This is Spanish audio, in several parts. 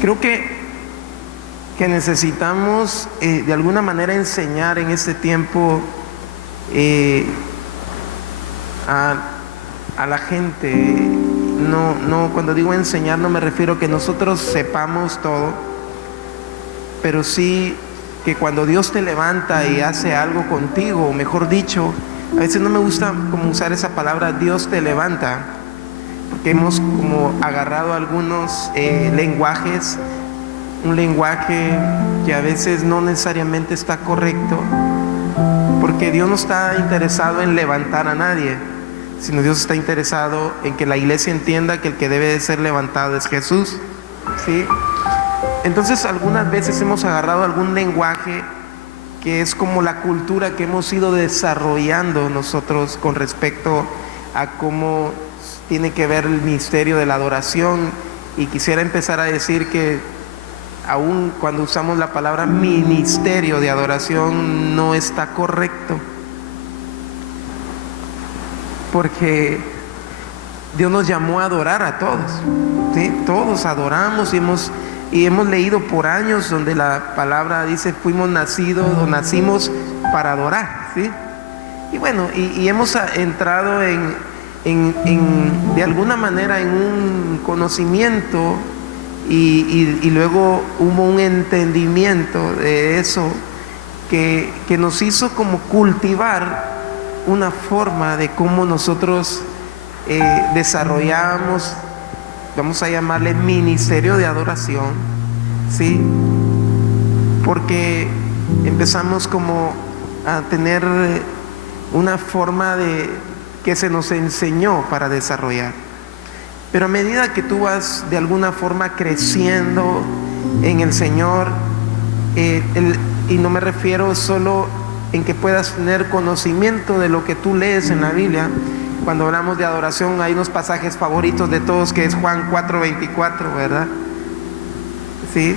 Creo que necesitamos de alguna manera enseñar en este tiempo a la gente. No, cuando digo enseñar no me refiero a que nosotros sepamos todo, pero sí que cuando Dios te levanta y hace algo contigo, o mejor dicho, a veces no me gusta como usar esa palabra Dios te levanta, porque hemos como agarrado algunos lenguajes, un lenguaje que a veces no necesariamente está correcto, porque Dios no está interesado en levantar a nadie, sino Dios está interesado en que la iglesia entienda que el que debe de ser levantado es Jesús, ¿sí? Entonces algunas veces hemos agarrado algún lenguaje que es como la cultura que hemos ido desarrollando nosotros con respecto a cómo tiene que ver el misterio de la adoración, y quisiera empezar a decir que aún cuando usamos la palabra ministerio de adoración no está correcto, porque Dios nos llamó a adorar a todos, ¿sí? Todos adoramos y hemos leído por años donde la palabra dice fuimos nacidos o nacimos para adorar, ¿sí? Y bueno, y hemos entrado de alguna manera en un conocimiento y luego hubo un entendimiento de eso que nos hizo como cultivar una forma de cómo nosotros desarrollamos, vamos a llamarle ministerio de adoración, ¿sí? Porque empezamos como a tener una forma que se nos enseñó para desarrollar. Pero a medida que tú vas de alguna forma creciendo en el Señor, y no me refiero solo en que puedas tener conocimiento de lo que tú lees en la Biblia. Cuando hablamos de adoración hay unos pasajes favoritos de todos, que es Juan 4:24, ¿verdad? ¿Sí?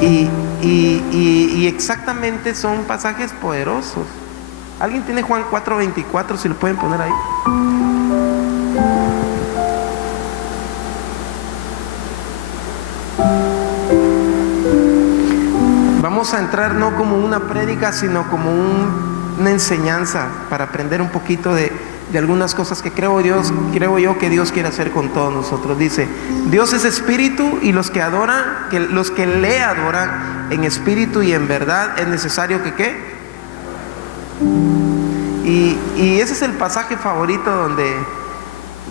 Y exactamente son pasajes poderosos. ¿Alguien tiene Juan 4:24? Si lo pueden poner ahí. Vamos a entrar no como una prédica, sino como una enseñanza para aprender un poquito de algunas cosas que creo yo que Dios quiere hacer con todos nosotros. Dice, Dios es espíritu, y los que le adoran en espíritu y en verdad es necesario que ¿qué? Y ese es el pasaje favorito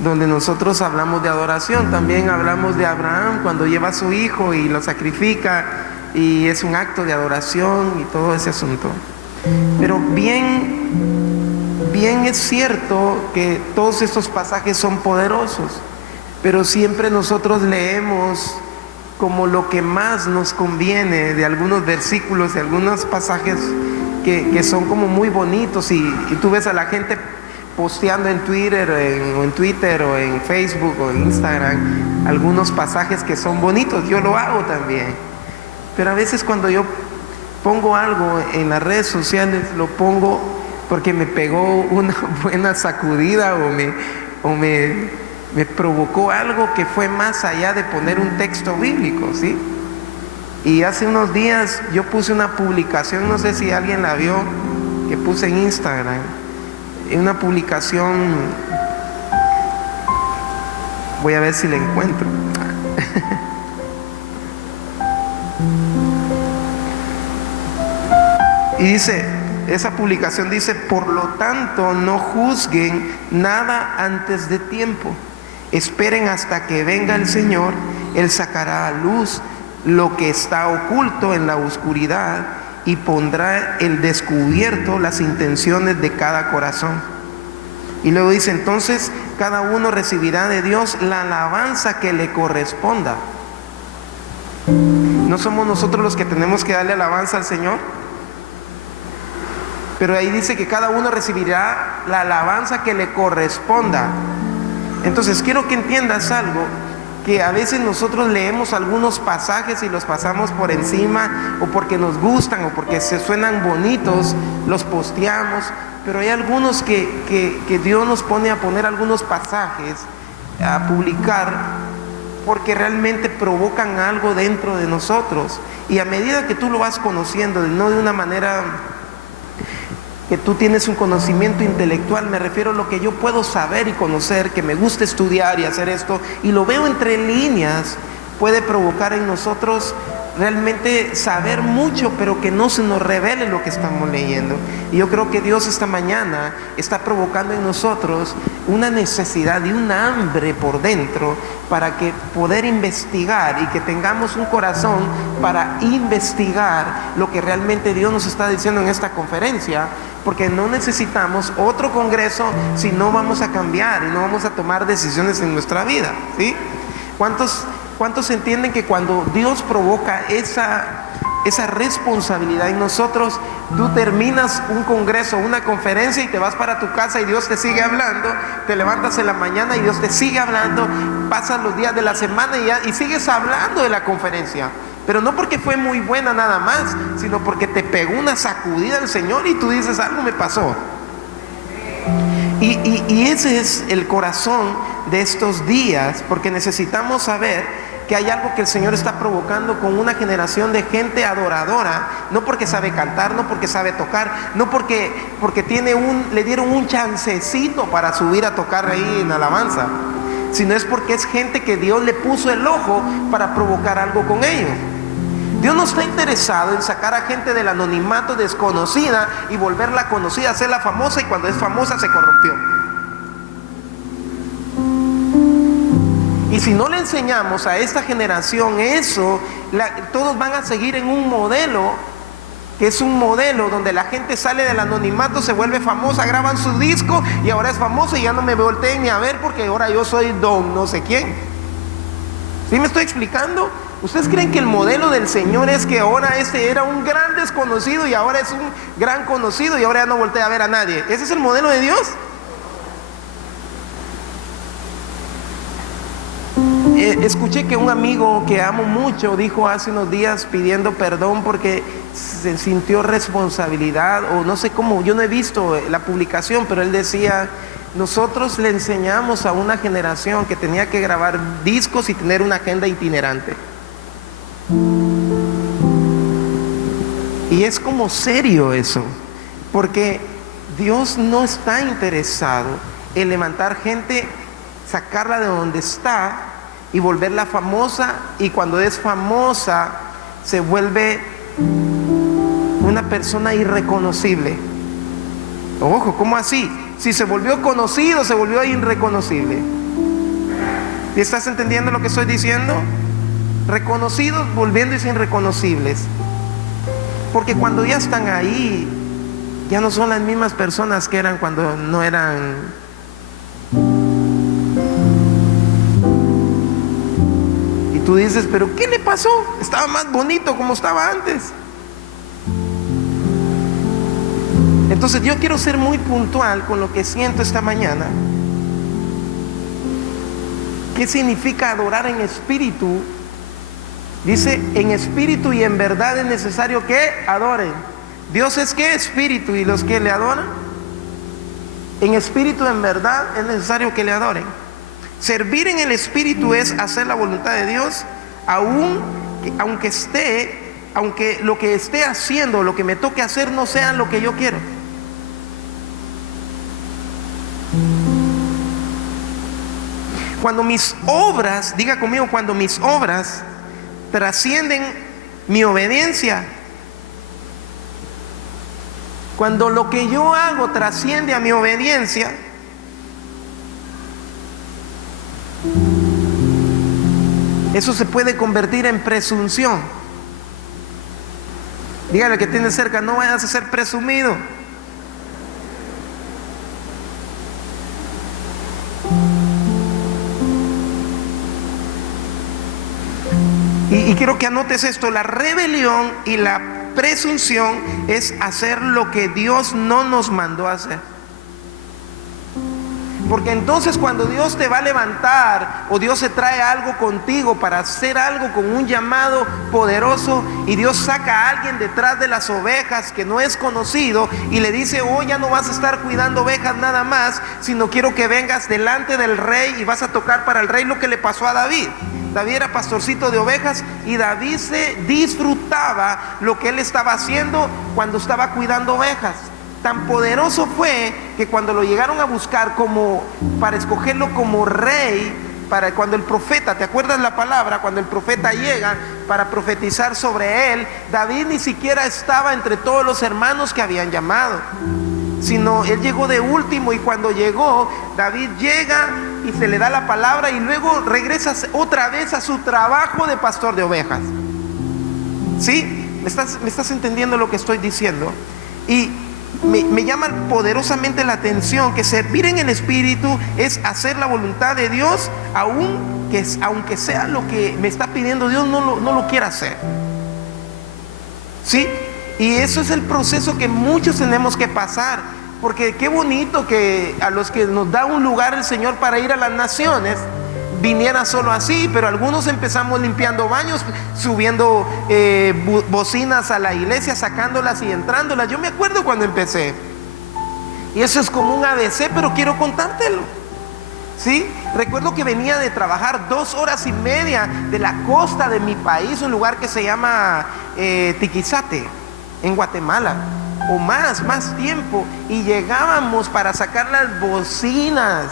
donde nosotros hablamos de adoración. También hablamos de Abraham cuando lleva a su hijo y lo sacrifica, y es un acto de adoración y todo ese asunto. Pero bien es cierto que todos estos pasajes son poderosos, pero siempre nosotros leemos como lo que más nos conviene de algunos versículos, de algunos pasajes que son como muy bonitos, y tú ves a la gente posteando en Twitter o en Facebook o en Instagram algunos pasajes que son bonitos. Yo lo hago también, pero a veces cuando yo pongo algo en las redes sociales, lo pongo porque me pegó una buena sacudida o me provocó algo que fue más allá de poner un texto bíblico, ¿sí? Y hace unos días yo puse una publicación, no sé si alguien la vio, que puse en Instagram, una publicación, voy a ver si la encuentro. Y dice, esa publicación dice: por lo tanto, no juzguen nada antes de tiempo. Esperen hasta que venga el Señor. Él sacará a luz lo que está oculto en la oscuridad y pondrá al descubierto las intenciones de cada corazón. Y luego dice, entonces cada uno recibirá de Dios la alabanza que le corresponda. ¿No somos nosotros los que tenemos que darle alabanza al Señor? Pero ahí dice que cada uno recibirá la alabanza que le corresponda. Entonces quiero que entiendas algo, que a veces nosotros leemos algunos pasajes y los pasamos por encima, o porque nos gustan o porque se suenan bonitos, los posteamos, pero hay algunos que Dios nos pone a poner algunos pasajes, a publicar, porque realmente provocan algo dentro de nosotros. Y a medida que tú lo vas conociendo, no de una manera que tú tienes un conocimiento intelectual, me refiero a lo que yo puedo saber y conocer, que me gusta estudiar y hacer esto, y lo veo entre líneas, puede provocar en nosotros realmente saber mucho, pero que no se nos revele lo que estamos leyendo. Y yo creo que Dios esta mañana está provocando en nosotros una necesidad y un hambre por dentro para que poder investigar y que tengamos un corazón para investigar lo que realmente Dios nos está diciendo en esta conferencia, porque no necesitamos otro congreso si no vamos a cambiar y no vamos a tomar decisiones en nuestra vida, ¿sí? ¿Cuántos entienden que cuando Dios provoca esa responsabilidad en nosotros, tú terminas un congreso, una conferencia y te vas para tu casa y Dios te sigue hablando, te levantas en la mañana y Dios te sigue hablando, pasan los días de la semana y sigues hablando de la conferencia? Pero no porque fue muy buena nada más, sino porque te pegó una sacudida el Señor y tú dices, algo me pasó. Y ese es el corazón de estos días, porque necesitamos saber que hay algo que el Señor está provocando con una generación de gente adoradora, no porque sabe cantar, no porque sabe tocar, no porque le dieron un chancecito para subir a tocar ahí en alabanza, sino es porque es gente que Dios le puso el ojo para provocar algo con ellos. Dios no está interesado en sacar a gente del anonimato desconocida y volverla conocida, hacerla famosa, y cuando es famosa se corrompió. Y si no le enseñamos a esta generación eso, todos van a seguir en un modelo, que es un modelo donde la gente sale del anonimato, se vuelve famosa, graban su disco y ahora es famoso y ya no me volteen ni a ver porque ahora yo soy don no sé quién. ¿Sí me estoy explicando? ¿Ustedes creen que el modelo del Señor es que ahora este era un gran desconocido y ahora es un gran conocido y ahora ya no voltea a ver a nadie? ¿Ese es el modelo de Dios? Escuché que un amigo que amo mucho dijo hace unos días pidiendo perdón porque se sintió responsabilidad, o no sé cómo, yo no he visto la publicación, pero él decía: nosotros le enseñamos a una generación que tenía que grabar discos y tener una agenda itinerante. Y es como serio eso, porque Dios no está interesado en levantar gente, sacarla de donde está y volverla famosa, y cuando es famosa se vuelve una persona irreconocible. Ojo, ¿cómo así? Si se volvió conocido, se volvió irreconocible. ¿Y estás entendiendo lo que estoy diciendo? Reconocidos volviéndose irreconocibles. Porque cuando ya están ahí, ya no son las mismas personas que eran cuando no eran. Y tú dices, ¿pero qué le pasó? Estaba más bonito como estaba antes. Entonces yo quiero ser muy puntual con lo que siento esta mañana. ¿Qué significa adorar en espíritu? Dice, en espíritu y en verdad es necesario que adoren. Dios es ¿qué? Espíritu, y los que le adoran, en espíritu, en verdad es necesario que le adoren. Servir en el espíritu es hacer la voluntad de Dios, aunque lo que esté haciendo, lo que me toque hacer no sea lo que yo quiero. Cuando mis obras, diga conmigo, cuando mis obras trascienden mi obediencia, cuando lo que yo hago trasciende a mi obediencia, eso se puede convertir en presunción. Dígale al que tiene cerca, no vayas a ser presumido. Y quiero que anotes esto: la rebelión y la presunción es hacer lo que Dios no nos mandó a hacer. Porque entonces cuando Dios te va a levantar, o Dios se trae algo contigo para hacer algo con un llamado poderoso, y Dios saca a alguien detrás de las ovejas que no es conocido y le dice: oh, ya no vas a estar cuidando ovejas nada más, sino quiero que vengas delante del rey y vas a tocar para el rey, lo que le pasó a David. David era pastorcito de ovejas y David se disfrutaba lo que él estaba haciendo cuando estaba cuidando ovejas. Tan poderoso fue que cuando lo llegaron a buscar como para escogerlo como rey, para cuando el profeta, ¿te acuerdas la palabra? Cuando el profeta llega para profetizar sobre él, David ni siquiera estaba entre todos los hermanos que habían llamado, sino él llegó de último. Y cuando llegó, David llega y se le da la palabra y luego regresa otra vez a su trabajo de pastor de ovejas. ¿Sí? ¿Me estás entendiendo lo que estoy diciendo? Y me llama poderosamente la atención que servir en el Espíritu es hacer la voluntad de Dios, aunque sea lo que me está pidiendo Dios, no lo quiera hacer. ¿Sí? Y eso es el proceso que muchos tenemos que pasar, porque qué bonito que a los que nos da un lugar el Señor para ir a las naciones viniera solo así, pero algunos empezamos limpiando baños, subiendo bocinas a la iglesia, sacándolas y entrándolas. Yo me acuerdo cuando empecé, y eso es como un ABC, pero quiero contártelo. ¿Sí? Recuerdo que venía de trabajar 2 horas y media de la costa de mi país, un lugar que se llama Tiquizate, en Guatemala, o más tiempo, y llegábamos para sacar las bocinas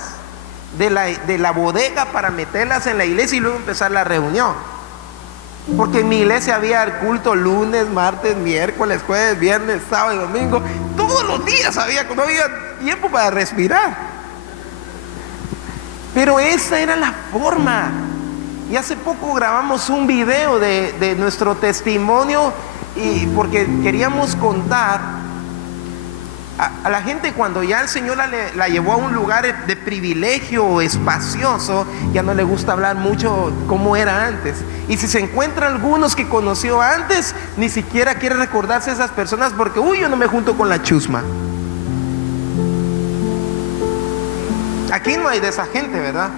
de la bodega para meterlas en la iglesia y luego empezar la reunión, porque en mi iglesia había el culto lunes, martes, miércoles, jueves, viernes, sábado y domingo. Todos los días no había tiempo para respirar, pero esa era la forma. Y hace poco grabamos un video de nuestro testimonio, y porque queríamos contar a la gente cuando ya el Señor la llevó a un lugar de privilegio espacioso, ya no le gusta hablar mucho como era antes. Y si se encuentra algunos que conoció antes, ni siquiera quiere recordarse a esas personas porque, yo no me junto con la chusma. Aquí no hay de esa gente, ¿verdad?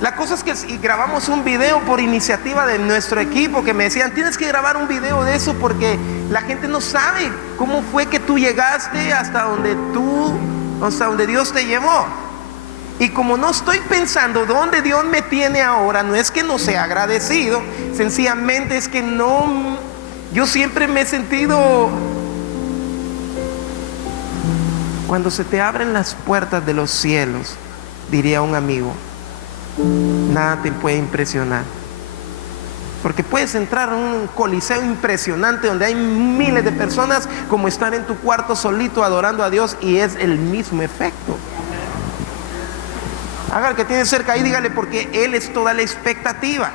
La cosa es que grabamos un video por iniciativa de nuestro equipo, que me decían, tienes que grabar un video de eso porque la gente no sabe cómo fue que tú llegaste hasta donde Dios te llevó. Y como no estoy pensando dónde Dios me tiene ahora, no es que no sea agradecido, sencillamente es que yo siempre me he sentido, cuando se te abren las puertas de los cielos, diría un amigo, nada te puede impresionar, porque puedes entrar a un coliseo impresionante donde hay miles de personas, como estar en tu cuarto solito adorando a Dios, y es el mismo efecto. Haga el que tiene cerca ahí, dígale, porque Él es toda la expectativa.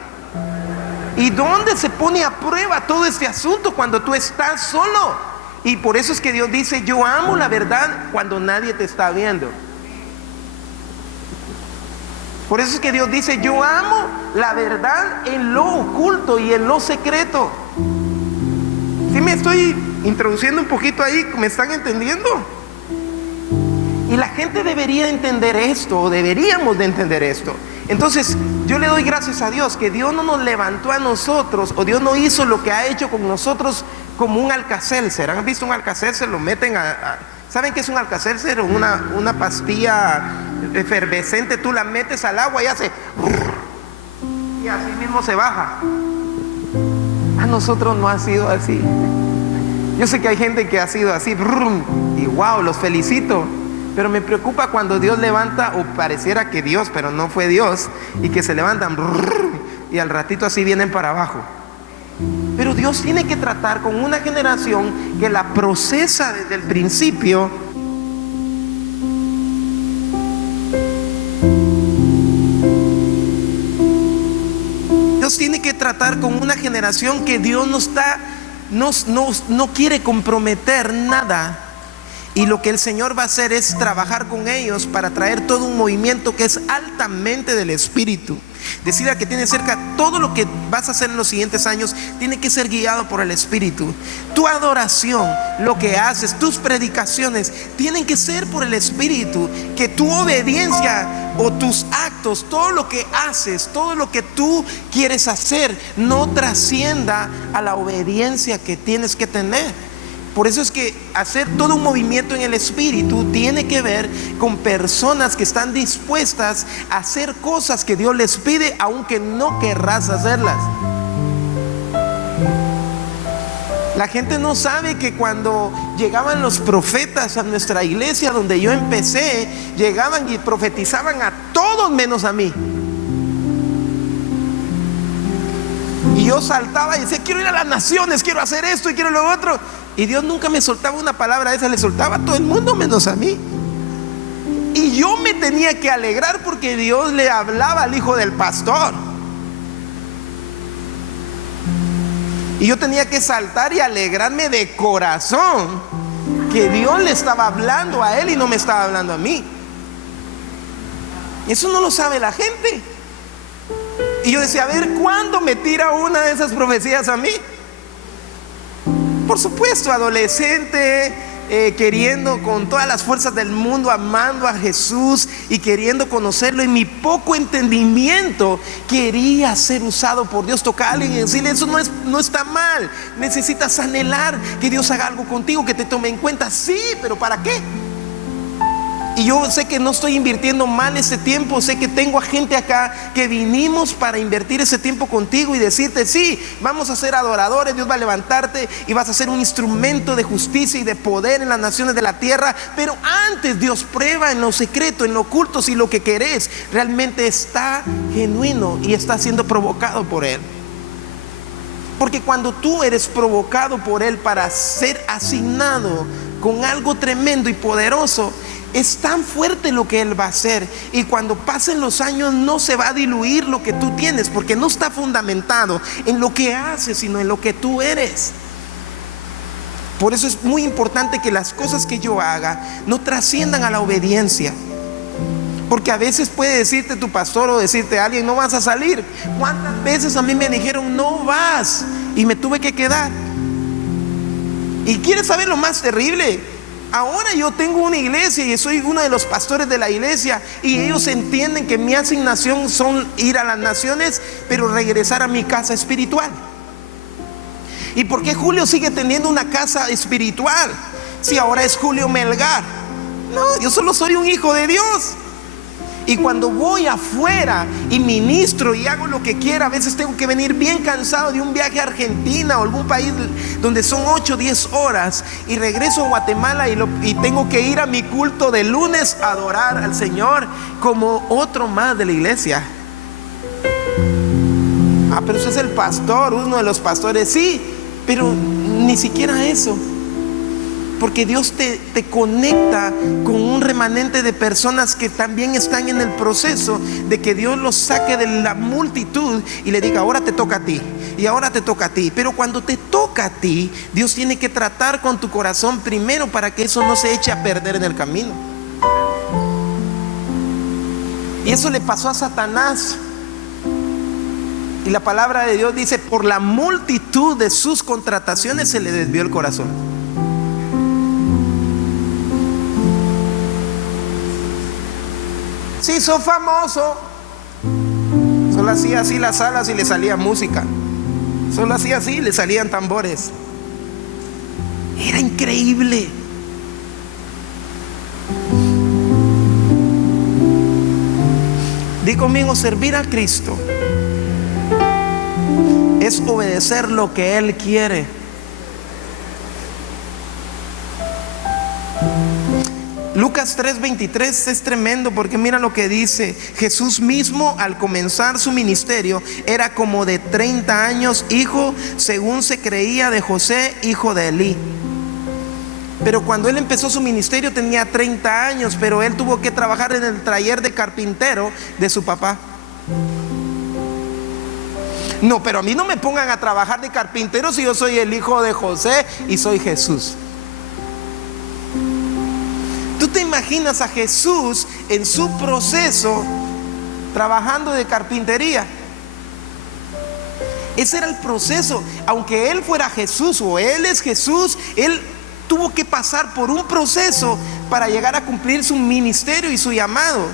¿Y dónde se pone a prueba todo este asunto? Cuando tú estás solo. Y por eso es que Dios dice, yo amo la verdad cuando nadie te está viendo. Por eso es que Dios dice, yo amo la verdad en lo oculto y en lo secreto. ¿Sí me estoy introduciendo un poquito ahí? ¿Me están entendiendo? Y la gente debería entender esto, o deberíamos de entender esto. Entonces, yo le doy gracias a Dios que Dios no nos levantó a nosotros, o Dios no hizo lo que ha hecho con nosotros como un Alka-Seltzer. ¿Han visto un Alka-Seltzer? Lo meten ¿saben qué es un Alka-Seltzer? Una pastilla efervescente, tú la metes al agua y hace y así mismo se baja. A nosotros no ha sido así. Yo sé que hay gente que ha sido así y wow, los felicito, pero me preocupa cuando Dios levanta, o pareciera que Dios, pero no fue Dios, y que se levantan y al ratito así vienen para abajo. Pero Dios tiene que tratar con una generación que la procesa desde el principio. Dios tiene que tratar con una generación que Dios no quiere comprometer nada. Y lo que el Señor va a hacer es trabajar con ellos para traer todo un movimiento que es altamente del Espíritu. Decir al que tiene cerca, todo lo que vas a hacer en los siguientes años tiene que ser guiado por el Espíritu. Tu adoración, lo que haces, tus predicaciones tienen que ser por el Espíritu. Que tu obediencia o tus actos, todo lo que haces, todo lo que tú quieres hacer, no trascienda a la obediencia que tienes que tener. Por eso es que hacer todo un movimiento en el Espíritu tiene que ver con personas que están dispuestas a hacer cosas que Dios les pide, aunque no querrás hacerlas. La gente no sabe que cuando llegaban los profetas a nuestra iglesia donde yo empecé, llegaban y profetizaban a todos menos a mí. Y yo saltaba y decía, quiero ir a las naciones, quiero hacer esto y quiero lo otro. Y Dios nunca me soltaba una palabra de esa, le soltaba a todo el mundo menos a mí. Y yo me tenía que alegrar porque Dios le hablaba al hijo del pastor. Y yo tenía que saltar y alegrarme de corazón que Dios le estaba hablando a él y no me estaba hablando a mí. Eso no lo sabe la gente. Y yo decía, a ver, ¿cuándo me tira una de esas profecías a mí? Por supuesto, adolescente, queriendo con todas las fuerzas del mundo, amando a Jesús y queriendo conocerlo. En mi poco entendimiento quería ser usado por Dios. Tocar a alguien y decirle, eso no está mal. Necesitas anhelar que Dios haga algo contigo, que te tome en cuenta. Sí, pero ¿para qué? Y yo sé que no estoy invirtiendo mal ese tiempo. Sé que tengo a gente acá que vinimos para invertir ese tiempo contigo y decirte, sí, vamos a ser adoradores, Dios va a levantarte y vas a ser un instrumento de justicia y de poder en las naciones de la tierra. Pero antes Dios prueba en lo secreto, en lo oculto, si lo que querés realmente está genuino y está siendo provocado por Él. Porque cuando tú eres provocado por Él para ser asignado con algo tremendo y poderoso, es tan fuerte lo que Él va a hacer. Y cuando pasen los años no se va a diluir lo que tú tienes, porque no está fundamentado en lo que haces, sino en lo que tú eres. Por eso es muy importante que las cosas que yo haga no trasciendan a la obediencia. Porque a veces puede decirte tu pastor o decirte a alguien, no vas a salir. ¿Cuántas veces a mí me dijeron, no vas? Y me tuve que quedar. ¿Y quieres saber lo más terrible? Ahora yo tengo una iglesia y soy uno de los pastores de la iglesia, y ellos entienden que mi asignación son ir a las naciones, pero regresar a mi casa espiritual. ¿Y por qué Julio sigue teniendo una casa espiritual si ahora es Julio Melgar? No, yo solo soy un hijo de Dios. Y cuando voy afuera y ministro y hago lo que quiera, a veces tengo que venir bien cansado de un viaje a Argentina o algún país donde son 8 o 10 horas, y regreso a Guatemala y tengo que ir a mi culto de lunes a adorar al Señor como otro más de la iglesia. Ah, pero usted es el pastor, uno de los pastores. Sí, pero ni siquiera eso. Porque Dios te conecta con un remanente de personas que también están en el proceso de que Dios los saque de la multitud y le diga, ahora te toca a ti, y ahora te toca a ti. Pero cuando te toca a ti, Dios tiene que tratar con tu corazón primero para que eso no se eche a perder en el camino. Y eso le pasó a Satanás. Y la palabra de Dios dice, por la multitud de sus contrataciones se le desvió el corazón. Se hizo famoso, solo hacía así las alas y le salía música, solo hacía así y le salían tambores. Era increíble. Di conmigo, servir a Cristo es obedecer lo que Él quiere. Lucas 3:23 es tremendo, porque mira lo que dice. Jesús mismo, al comenzar su ministerio, era como de 30 años, hijo, según se creía, de José, hijo de Elí. Pero cuando él empezó su ministerio tenía 30 años, pero él tuvo que trabajar en el taller de carpintero de su papá. No, pero a mí no me pongan a trabajar de carpintero si yo soy el hijo de José y soy Jesús. ¿Tú te imaginas a Jesús en su proceso trabajando de carpintería? Ese era el proceso. Aunque Él fuera Jesús o Él es Jesús, Él tuvo que pasar por un proceso para llegar a cumplir su ministerio y su llamado.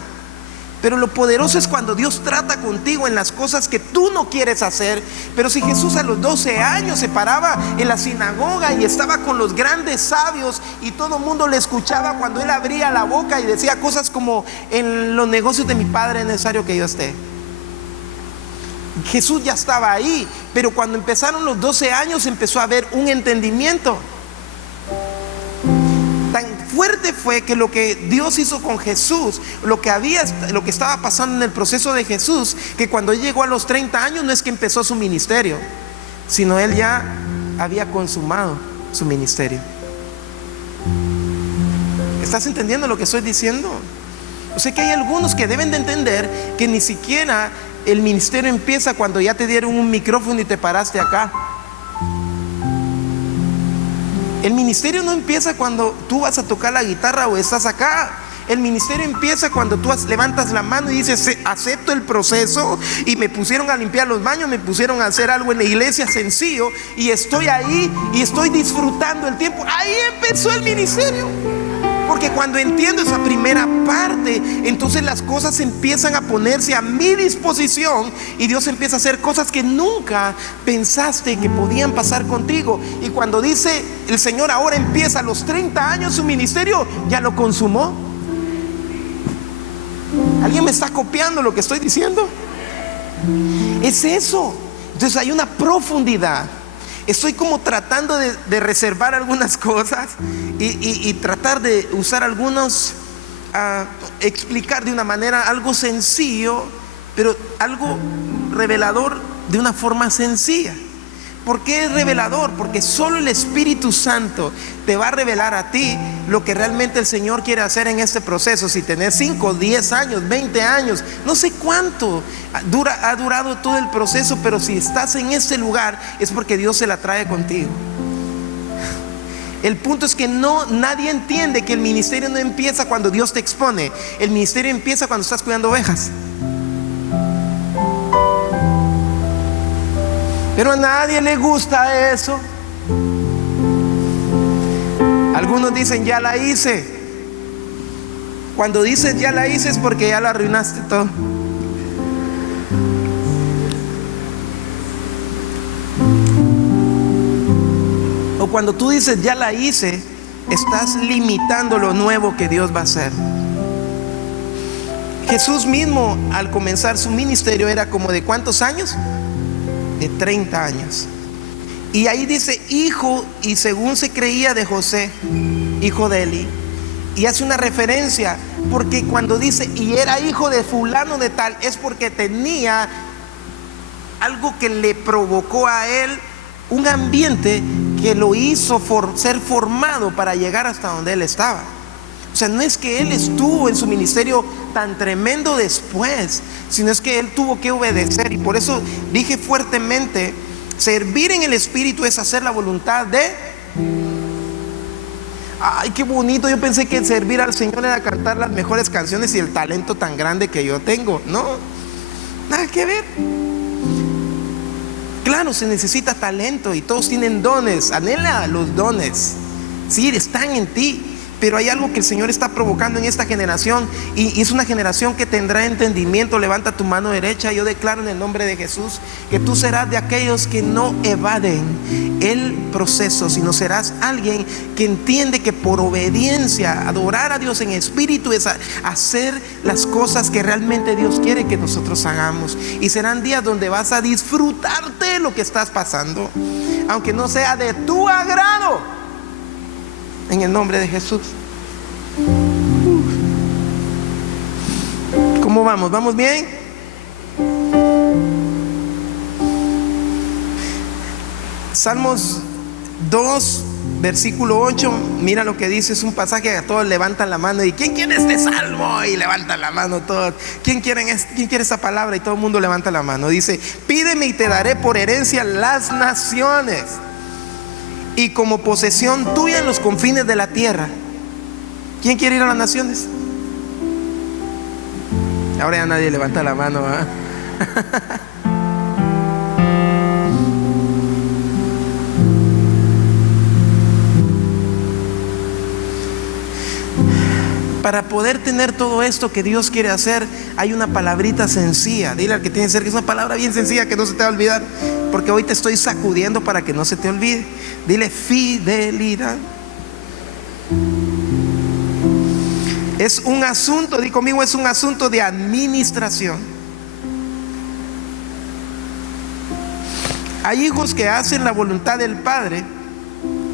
Pero lo poderoso es cuando Dios trata contigo en las cosas que tú no quieres hacer. Pero si Jesús a los 12 años se paraba en la sinagoga y estaba con los grandes sabios y todo el mundo le escuchaba cuando él abría la boca y decía cosas como: en los negocios de mi padre es necesario que yo esté. Jesús ya estaba ahí, pero cuando empezaron los 12 años empezó a haber un entendimiento. Tan fuerte fue que lo que Dios hizo con Jesús, lo que estaba pasando en el proceso de Jesús, que cuando él llegó a los 30 años no es que empezó su ministerio, sino él ya había consumado su ministerio. ¿Estás entendiendo lo que estoy diciendo? O sea que hay algunos que deben de entender que ni siquiera el ministerio empieza cuando ya te dieron un micrófono y te paraste acá. El ministerio no empieza cuando tú vas a tocar la guitarra o estás acá. El ministerio empieza cuando tú levantas la mano y dices: acepto el proceso, y me pusieron a limpiar los baños, me pusieron a hacer algo en la iglesia sencillo, y estoy ahí y estoy disfrutando el tiempo. Ahí empezó el ministerio. Porque cuando entiendo esa primera parte, entonces las cosas empiezan a ponerse a mi disposición y Dios empieza a hacer cosas que nunca pensaste que podían pasar contigo. Y cuando dice el Señor ahora empieza a los 30 años su ministerio, ya lo consumó. ¿Alguien me está copiando lo que estoy diciendo? Es eso. Entonces hay una profundidad. Estoy como tratando de reservar algunas cosas y tratar de usar algunos, explicar de una manera algo sencillo, pero algo revelador de una forma sencilla. ¿Por qué es revelador? Porque solo el Espíritu Santo te va a revelar a ti lo que realmente el Señor quiere hacer en este proceso. Si tenés 5, 10 años, 20 años, no sé cuánto ha durado todo el proceso, pero si estás en este lugar es porque Dios se la trae contigo. El punto es que nadie entiende que el ministerio no empieza cuando Dios te expone. El ministerio empieza cuando estás cuidando ovejas. Pero a nadie le gusta eso. Algunos dicen: ya la hice. Cuando dices ya la hice es porque ya la arruinaste todo. O cuando tú dices ya la hice, estás limitando lo nuevo que Dios va a hacer. Jesús mismo al comenzar su ministerio era como de ¿cuántos años? De 30 años. Y ahí dice hijo, y según se creía de José, hijo de Eli. Y hace una referencia, porque cuando dice y era hijo de fulano de tal, es porque tenía algo que le provocó a él un ambiente que lo hizo ser formado para llegar hasta donde él estaba. O sea, no es que él estuvo en su ministerio tan tremendo después, sino es que él tuvo que obedecer. Y por eso dije fuertemente: servir en el Espíritu es hacer la voluntad de... Ay, qué bonito. Yo pensé que servir al Señor era cantar las mejores canciones y el talento tan grande que yo tengo. No, nada que ver. Claro, se necesita talento y todos tienen dones. Anhela los dones. Sí, están en ti. Pero hay algo que el Señor está provocando en esta generación, y es una generación que tendrá entendimiento. Levanta tu mano derecha. Yo declaro en el nombre de Jesús que tú serás de aquellos que no evaden el proceso, sino serás alguien que entiende que por obediencia, adorar a Dios en espíritu es hacer las cosas que realmente Dios quiere que nosotros hagamos. Y serán días donde vas a disfrutarte lo que estás pasando, aunque no sea de tu agrado. En el nombre de Jesús. ¿Cómo vamos? ¿Vamos bien? Salmos 2, versículo 8. Mira lo que dice. Es un pasaje que todos levantan la mano. ¿Y quién quiere este salmo? Y levantan la mano todos. ¿Quién quiere esta palabra? Y todo el mundo levanta la mano. Dice: pídeme y te daré por herencia las naciones, y como posesión tuya en los confines de la tierra. ¿Quién quiere ir a las naciones? Ahora ya nadie levanta la mano, ¿eh? para poder tener todo esto que Dios quiere hacer, hay una palabrita sencilla. Dile al que tiene cerca, es una palabra bien sencilla que no se te va a olvidar, porque hoy te estoy sacudiendo para que no se te olvide. Dile: fidelidad. Es un asunto, di conmigo, es un asunto de administración. Hay hijos que hacen la voluntad del Padre,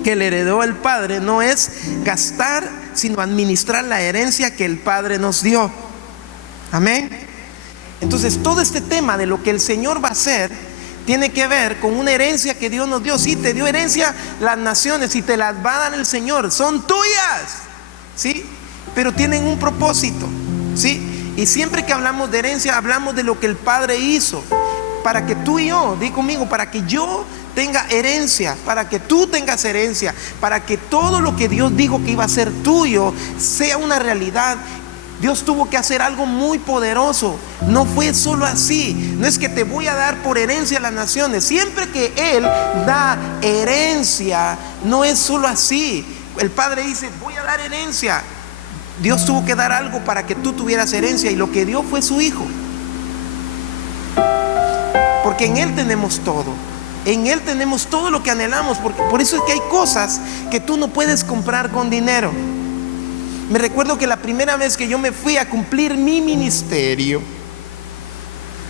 que le heredó el Padre. No es gastar, sino administrar la herencia que el Padre nos dio. Amén. Entonces todo este tema de lo que el Señor va a hacer tiene que ver con una herencia que Dios nos dio. Sí, te dio herencia las naciones y te las va a dar el Señor, son tuyas, ¿sí? Pero tienen un propósito, ¿sí? Y siempre que hablamos de herencia, hablamos de lo que el Padre hizo para que tú y yo, di conmigo, para que yo tenga herencia, para que tú tengas herencia, para que todo lo que Dios dijo que iba a ser tuyo sea una realidad. Dios tuvo que hacer algo muy poderoso. No fue solo así. No es que te voy a dar por herencia a las naciones. Siempre que Él da herencia, no es solo así. El Padre dice: voy a dar herencia. Dios tuvo que dar algo para que tú tuvieras herencia, y lo que dio fue su Hijo. Porque en Él tenemos todo. En Él tenemos todo lo que anhelamos. Por eso es que hay cosas que tú no puedes comprar con dinero. Me recuerdo que la primera vez que yo me fui a cumplir mi ministerio,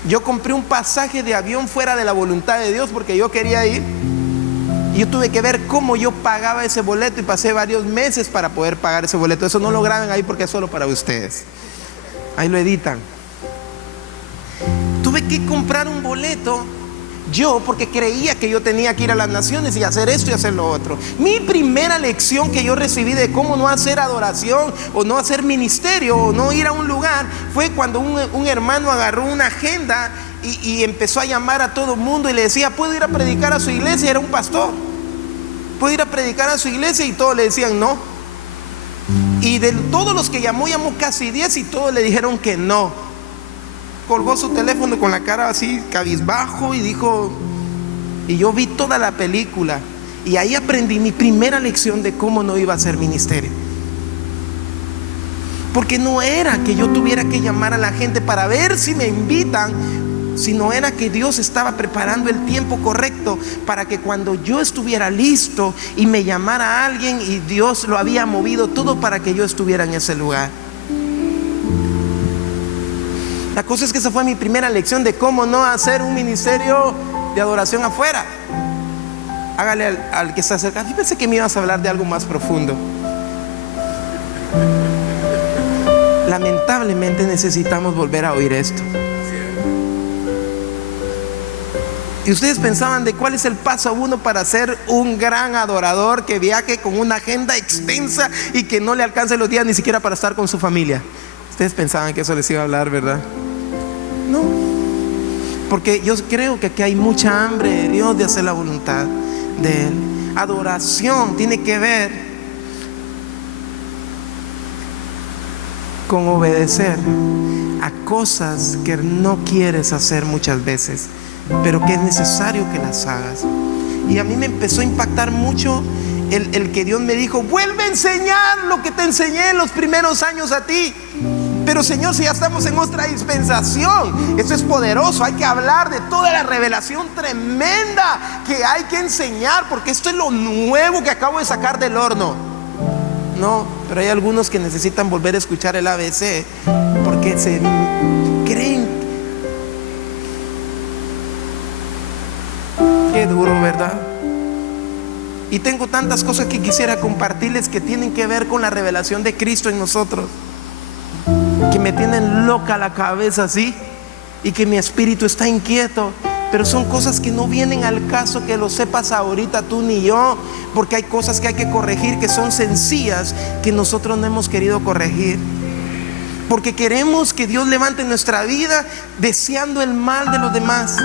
yo compré un pasaje de avión fuera de la voluntad de Dios, porque yo quería ir. Y yo tuve que ver cómo yo pagaba ese boleto, y pasé varios meses para poder pagar ese boleto. Eso no lo graben ahí porque es solo para ustedes. Ahí lo editan. Tuve que comprar un boleto yo, porque creía que yo tenía que ir a las naciones y hacer esto y hacer lo otro. Mi primera lección que yo recibí de cómo no hacer adoración, o no hacer ministerio, o no ir a un lugar, fue cuando un hermano agarró una agenda y empezó a llamar a todo el mundo y le decía: ¿puedo ir a predicar a su iglesia? Era un pastor. ¿Puedo ir a predicar a su iglesia? Y todos le decían no. Y de todos los que llamó casi 10, y todos le dijeron que no. Colgó su teléfono con la cara así cabizbajo y dijo, y yo vi toda la película, y ahí aprendí mi primera lección de cómo no iba a hacer ministerio. Porque no era que yo tuviera que llamar a la gente para ver si me invitan, sino era que Dios estaba preparando el tiempo correcto para que cuando yo estuviera listo y me llamara a alguien, y Dios lo había movido todo para que yo estuviera en ese lugar. La cosa es que esa fue mi primera lección de cómo no hacer un ministerio de adoración afuera. Hágale al que está cerca: yo pensé que me ibas a hablar de algo más profundo. Lamentablemente necesitamos volver a oír esto. Y ustedes pensaban de cuál es el paso 1 para ser un gran adorador que viaje con una agenda extensa y que no le alcance los días ni siquiera para estar con su familia. Ustedes pensaban que eso les iba a hablar, ¿verdad? No, porque yo creo que aquí hay mucha hambre de Dios de hacer la voluntad de Él. Adoración tiene que ver con obedecer a cosas que no quieres hacer muchas veces, pero que es necesario que las hagas. Y a mí me empezó a impactar mucho el que Dios me dijo: vuelve a enseñar lo que te enseñé en los primeros años a ti. Pero Señor, si ya estamos en otra dispensación, esto es poderoso, hay que hablar de toda la revelación tremenda que hay que enseñar, porque esto es lo nuevo que acabo de sacar del horno. No, pero hay algunos que necesitan volver a escuchar el ABC, porque se creen. Qué duro, ¿verdad? Y tengo tantas cosas que quisiera compartirles que tienen que ver con la revelación de Cristo en nosotros, que me tienen loca la cabeza así, y que mi espíritu está inquieto. Pero son cosas que no vienen al caso que lo sepas ahorita tú ni yo, porque hay cosas que hay que corregir, que son sencillas, que nosotros no hemos querido corregir, porque queremos que Dios levante nuestra vida deseando el mal de los demás.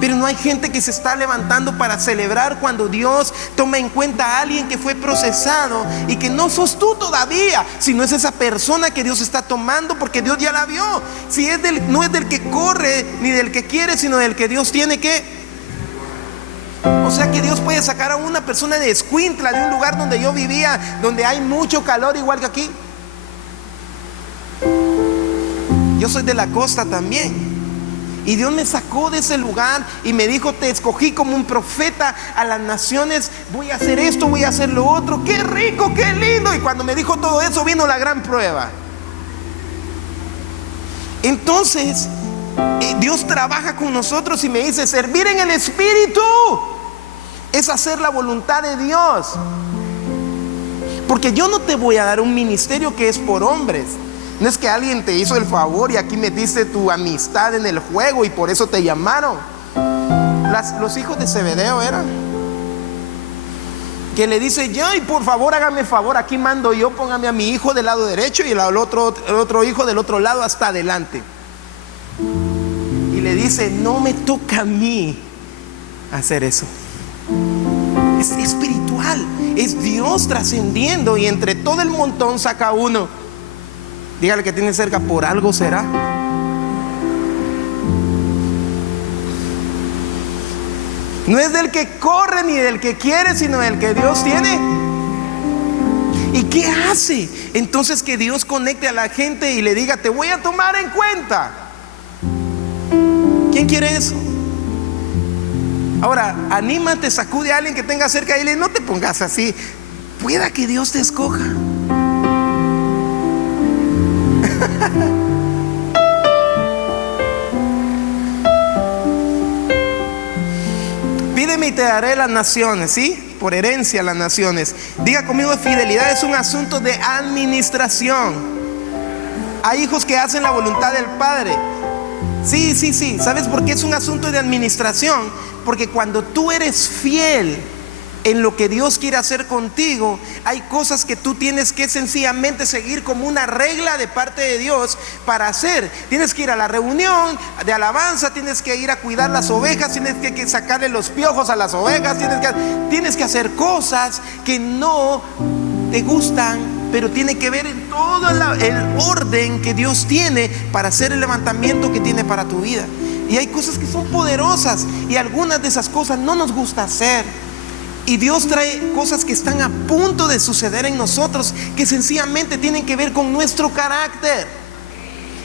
Pero no hay gente que se está levantando para celebrar cuando Dios toma en cuenta a alguien que fue procesado y que no sos tú todavía, sino es esa persona que Dios está tomando, porque Dios ya la vio. Si es no es del que corre ni del que quiere, sino del que Dios tiene que. O sea que Dios puede sacar a una persona de Escuintla, de un lugar donde yo vivía, donde hay mucho calor igual que aquí, Yo soy de la costa también. Y Dios me sacó de ese lugar y me dijo: te escogí como un profeta a las naciones. Voy a hacer esto, voy a hacer lo otro. ¡Qué rico, qué lindo! Y cuando me dijo todo eso, vino la gran prueba. Entonces Dios trabaja con nosotros y me dice: servir en el Espíritu es hacer la voluntad de Dios. Porque yo no te voy a dar un ministerio que es por hombres. No es que alguien te hizo el favor y aquí metiste tu amistad en el juego y por eso te llamaron. Los hijos de Zebedeo eran, que le dice: yo, y por favor hágame favor, aquí mando yo, póngame a mi hijo del lado derecho y el otro hijo del otro lado hasta adelante. Y le dice: no me toca a mí hacer eso. Es espiritual, es Dios trascendiendo y entre todo el montón saca uno. Dígale que tiene cerca: por algo será. No es del que corre ni del que quiere, sino del que Dios tiene. ¿Y qué hace? Entonces que Dios conecte a la gente y le diga: te voy a tomar en cuenta. ¿Quién quiere eso? Ahora, anímate, sacude a alguien que tenga cerca y dile: no te pongas así. Pueda que Dios te escoja. Pídeme y te daré las naciones, ¿sí? Por herencia las naciones. Diga conmigo: fidelidad es un asunto de administración. Hay hijos que hacen la voluntad del Padre. Sí. ¿Sabes por qué es un asunto de administración? Porque cuando tú eres fiel en lo que Dios quiere hacer contigo, hay cosas que tú tienes que sencillamente seguir como una regla de parte de Dios para hacer. Tienes que ir a la reunión de alabanza, tienes que ir a cuidar las ovejas, tienes que sacarle los piojos a las ovejas, tienes que hacer cosas que no te gustan, pero tiene que ver en todo el orden que Dios tiene para hacer el levantamiento que tiene para tu vida. Y hay cosas que son poderosas y algunas de esas cosas no nos gusta hacer. Y Dios trae cosas que están a punto de suceder en nosotros, que sencillamente tienen que ver con nuestro carácter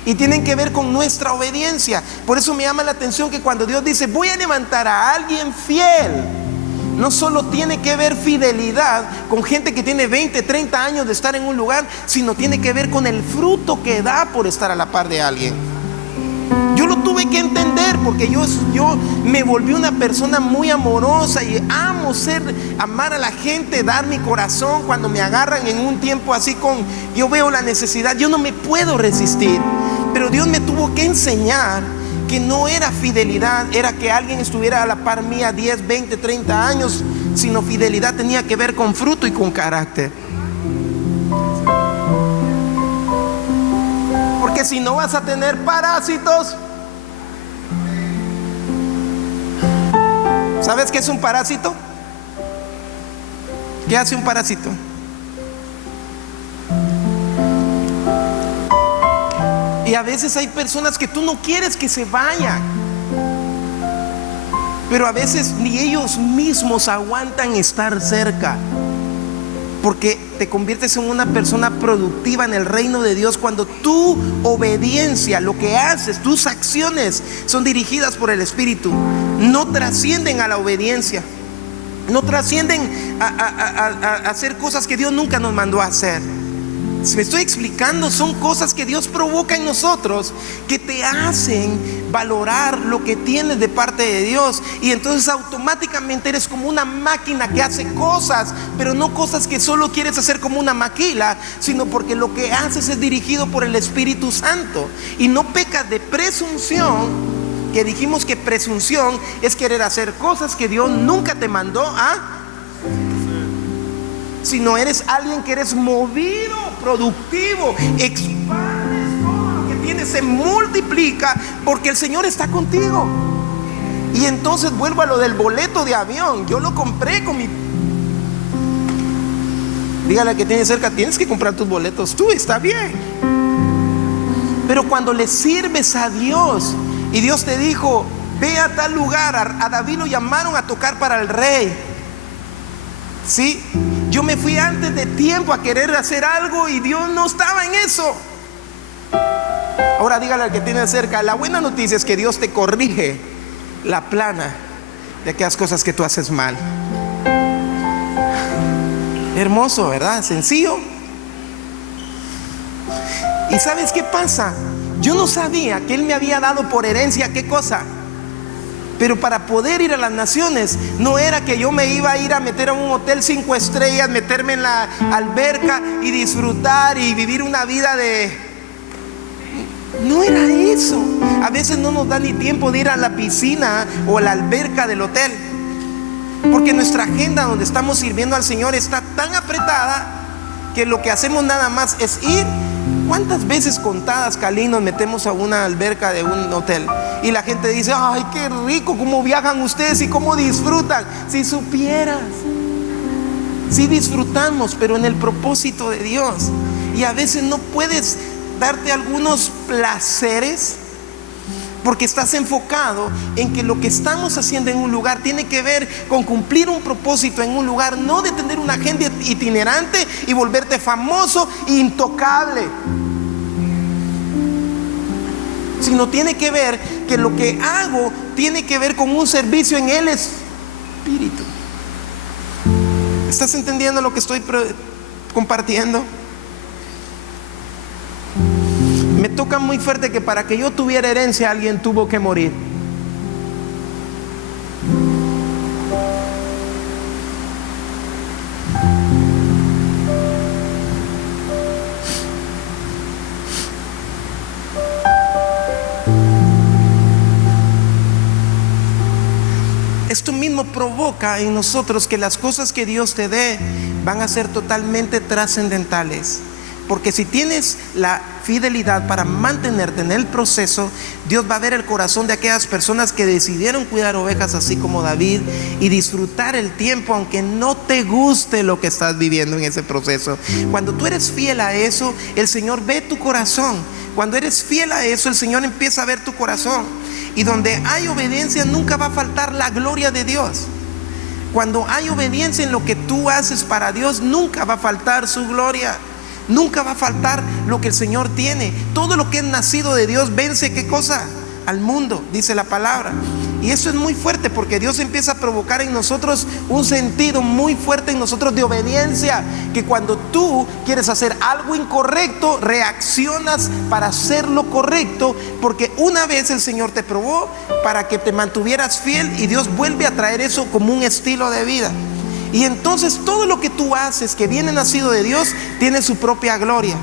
y tienen que ver con nuestra obediencia. Por eso me llama la atención que cuando Dios dice: voy a levantar a alguien fiel, no solo tiene que ver fidelidad con gente que tiene 20, 30 años de estar en un lugar, sino tiene que ver con el fruto que da por estar a la par de alguien. Yo lo tuve que entender porque yo me volví una persona muy amorosa y amar a la gente, dar mi corazón cuando me agarran en un tiempo así yo veo la necesidad, yo no me puedo resistir. Pero Dios me tuvo que enseñar que no era fidelidad, era que alguien estuviera a la par mía 10, 20, 30 años, sino fidelidad tenía que ver con fruto y con carácter. Porque si no vas a tener parásitos. ¿Sabes qué es un parásito? ¿Qué hace un parásito? Y a veces hay personas que tú no quieres que se vayan, pero a veces ni ellos mismos aguantan estar cerca, porque te conviertes en una persona productiva en el reino de Dios cuando tu obediencia, lo que haces, tus acciones son dirigidas por el Espíritu. No trascienden a la obediencia, no trascienden a hacer cosas que Dios nunca nos mandó a hacer. Si me estoy explicando, son cosas que Dios provoca en nosotros que te hacen valorar lo que tienes de parte de Dios, y entonces automáticamente eres como una máquina que hace cosas, pero no cosas que solo quieres hacer como una maquila, sino porque lo que haces es dirigido por el Espíritu Santo. Y no pecas de presunción, que dijimos que presunción es querer hacer cosas que Dios nunca te mandó a, sino eres alguien que eres movido, productivo, expandes todo lo que tienes, se multiplica porque el Señor está contigo. Y entonces vuelvo a lo del boleto de avión. Yo lo compré con mi... Dígale al que tiene cerca: tienes que comprar tus boletos tú, está bien. Pero cuando le sirves a Dios y Dios te dijo: ve a tal lugar, a David lo llamaron a tocar para el rey, ¿sí? Yo me fui antes de tiempo a querer hacer algo y Dios no estaba en eso. Ahora dígale al que tiene cerca, la buena noticia es que Dios te corrige la plana de aquellas cosas que tú haces mal. Hermoso, ¿verdad? Sencillo. ¿Y sabes qué pasa? Yo no sabía que Él me había dado por herencia qué cosa. Pero para poder ir a las naciones, no era que yo me iba a ir a meter a un hotel 5 estrellas, meterme en la alberca y disfrutar y vivir una vida de... No era eso. A veces no nos da ni tiempo de ir a la piscina o a la alberca del hotel, porque nuestra agenda donde estamos sirviendo al Señor está tan apretada que lo que hacemos nada más es ir. ¿Cuántas veces contadas, Cali, nos metemos a una alberca de un hotel y la gente dice: ay, qué rico, cómo viajan ustedes y cómo disfrutan? Si supieras, sí disfrutamos, pero en el propósito de Dios. Y a veces no puedes darte algunos placeres porque estás enfocado en que lo que estamos haciendo en un lugar tiene que ver con cumplir un propósito en un lugar, no de tener una agenda itinerante y volverte famoso e intocable, sino tiene que ver que lo que hago tiene que ver con un servicio en el Espíritu. ¿Estás entendiendo lo que estoy compartiendo? Me toca muy fuerte que para que yo tuviera herencia alguien tuvo que morir. Esto mismo provoca en nosotros que las cosas que Dios te dé van a ser totalmente trascendentales. Porque si tienes la fidelidad para mantenerte en el proceso, Dios va a ver el corazón de aquellas personas que decidieron cuidar ovejas así como David y disfrutar el tiempo aunque no te guste lo que estás viviendo en ese proceso. Cuando tú eres fiel a eso, el Señor ve tu corazón. Cuando eres fiel a eso, el Señor empieza a ver tu corazón. Y donde hay obediencia nunca va a faltar la gloria de Dios. Cuando hay obediencia en lo que tú haces para Dios, nunca va a faltar su gloria. Nunca va a faltar lo que el Señor tiene. Todo lo que es nacido de Dios vence, ¿qué cosa? Al mundo, dice la palabra. Y eso es muy fuerte porque Dios empieza a provocar en nosotros un sentido muy fuerte en nosotros de obediencia, que cuando tú quieres hacer algo incorrecto, reaccionas para hacer lo correcto, porque una vez el Señor te probó para que te mantuvieras fiel y Dios vuelve a traer eso como un estilo de vida. Y entonces todo lo que tú haces que viene nacido de Dios tiene su propia gloria.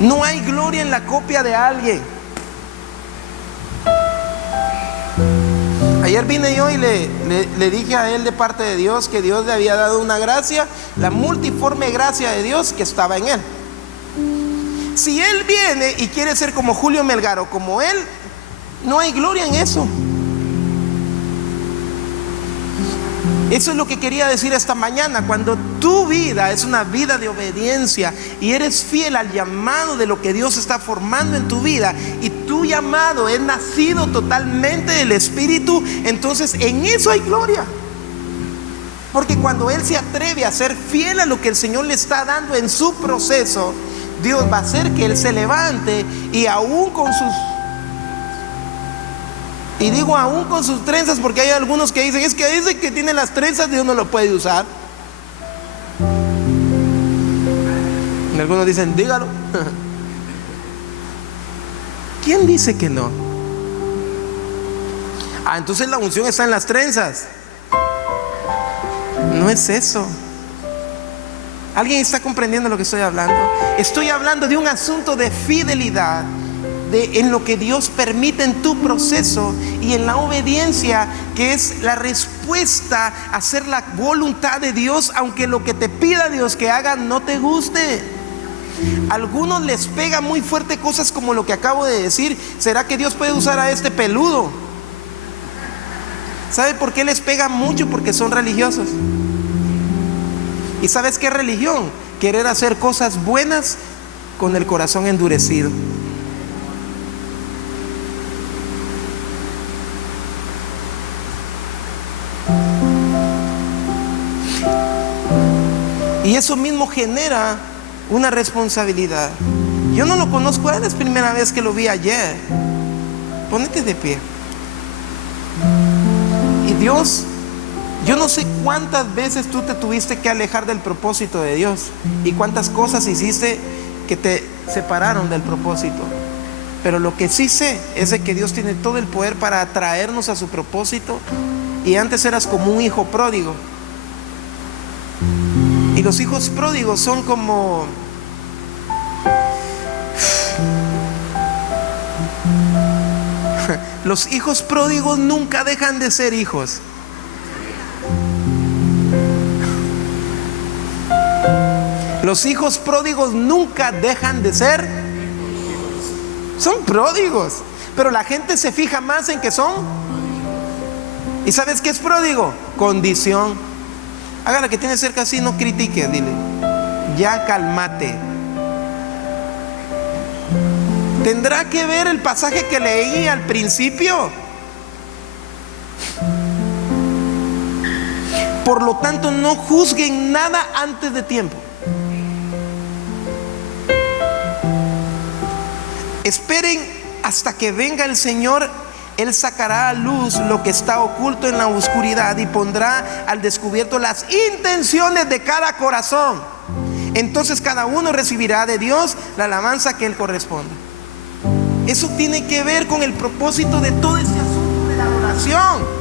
No hay gloria en la copia de alguien. Ayer vine yo y le dije a él de parte de Dios que Dios le había dado una gracia, la multiforme gracia de Dios que estaba en él. Si él viene y quiere ser como Julio Melgar o como él, no hay gloria en eso. Eso es lo que quería decir esta mañana. Cuando tu vida es una vida de obediencia y eres fiel al llamado de lo que Dios está formando en tu vida, y tu llamado es nacido totalmente del Espíritu, entonces en eso hay gloria. Porque cuando Él se atreve a ser fiel a lo que el Señor le está dando en su proceso, Dios va a hacer que Él se levante y aún con sus... Y digo aún con sus trenzas porque hay algunos que dicen: es que dice que tiene las trenzas, Dios no lo puede usar. Y algunos dicen: dígalo. ¿Quién dice que no? Entonces la unción está en las trenzas. No es eso. ¿Alguien está comprendiendo lo que estoy hablando? Estoy hablando de un asunto de fidelidad, en lo que Dios permite en tu proceso y en la obediencia, que es la respuesta a hacer la voluntad de Dios, aunque lo que te pida Dios que haga no te guste. A algunos les pega muy fuerte cosas como lo que acabo de decir. ¿Será que Dios puede usar a este peludo? ¿Sabe por qué les pega mucho? Porque son religiosos. ¿Y sabes qué es religión? Querer hacer cosas buenas con el corazón endurecido. Y eso mismo genera una responsabilidad. Yo no lo conozco a él, es primera vez que lo vi ayer. Ponete de pie. Y Dios, yo no sé cuántas veces tú te tuviste que alejar del propósito de Dios y cuántas cosas hiciste que te separaron del propósito. Pero lo que sí sé es de que Dios tiene todo el poder para atraernos a su propósito. Y antes eras como un hijo pródigo. Y los hijos pródigos son como... Los hijos pródigos nunca dejan de ser hijos. Los hijos pródigos nunca dejan de ser. Son pródigos, pero la gente se fija más en que son. ¿Y sabes qué es pródigo? Condición. Haga la que tiene cerca así, no critique, dile, ya cálmate. ¿Tendrá que ver el pasaje que leí al principio? Por lo tanto, no juzguen nada antes de tiempo. Esperen hasta que venga el Señor. Él sacará a luz lo que está oculto en la oscuridad y pondrá al descubierto las intenciones de cada corazón. Entonces cada uno recibirá de Dios la alabanza que él corresponde. Eso tiene que ver con el propósito de todo este asunto de la adoración.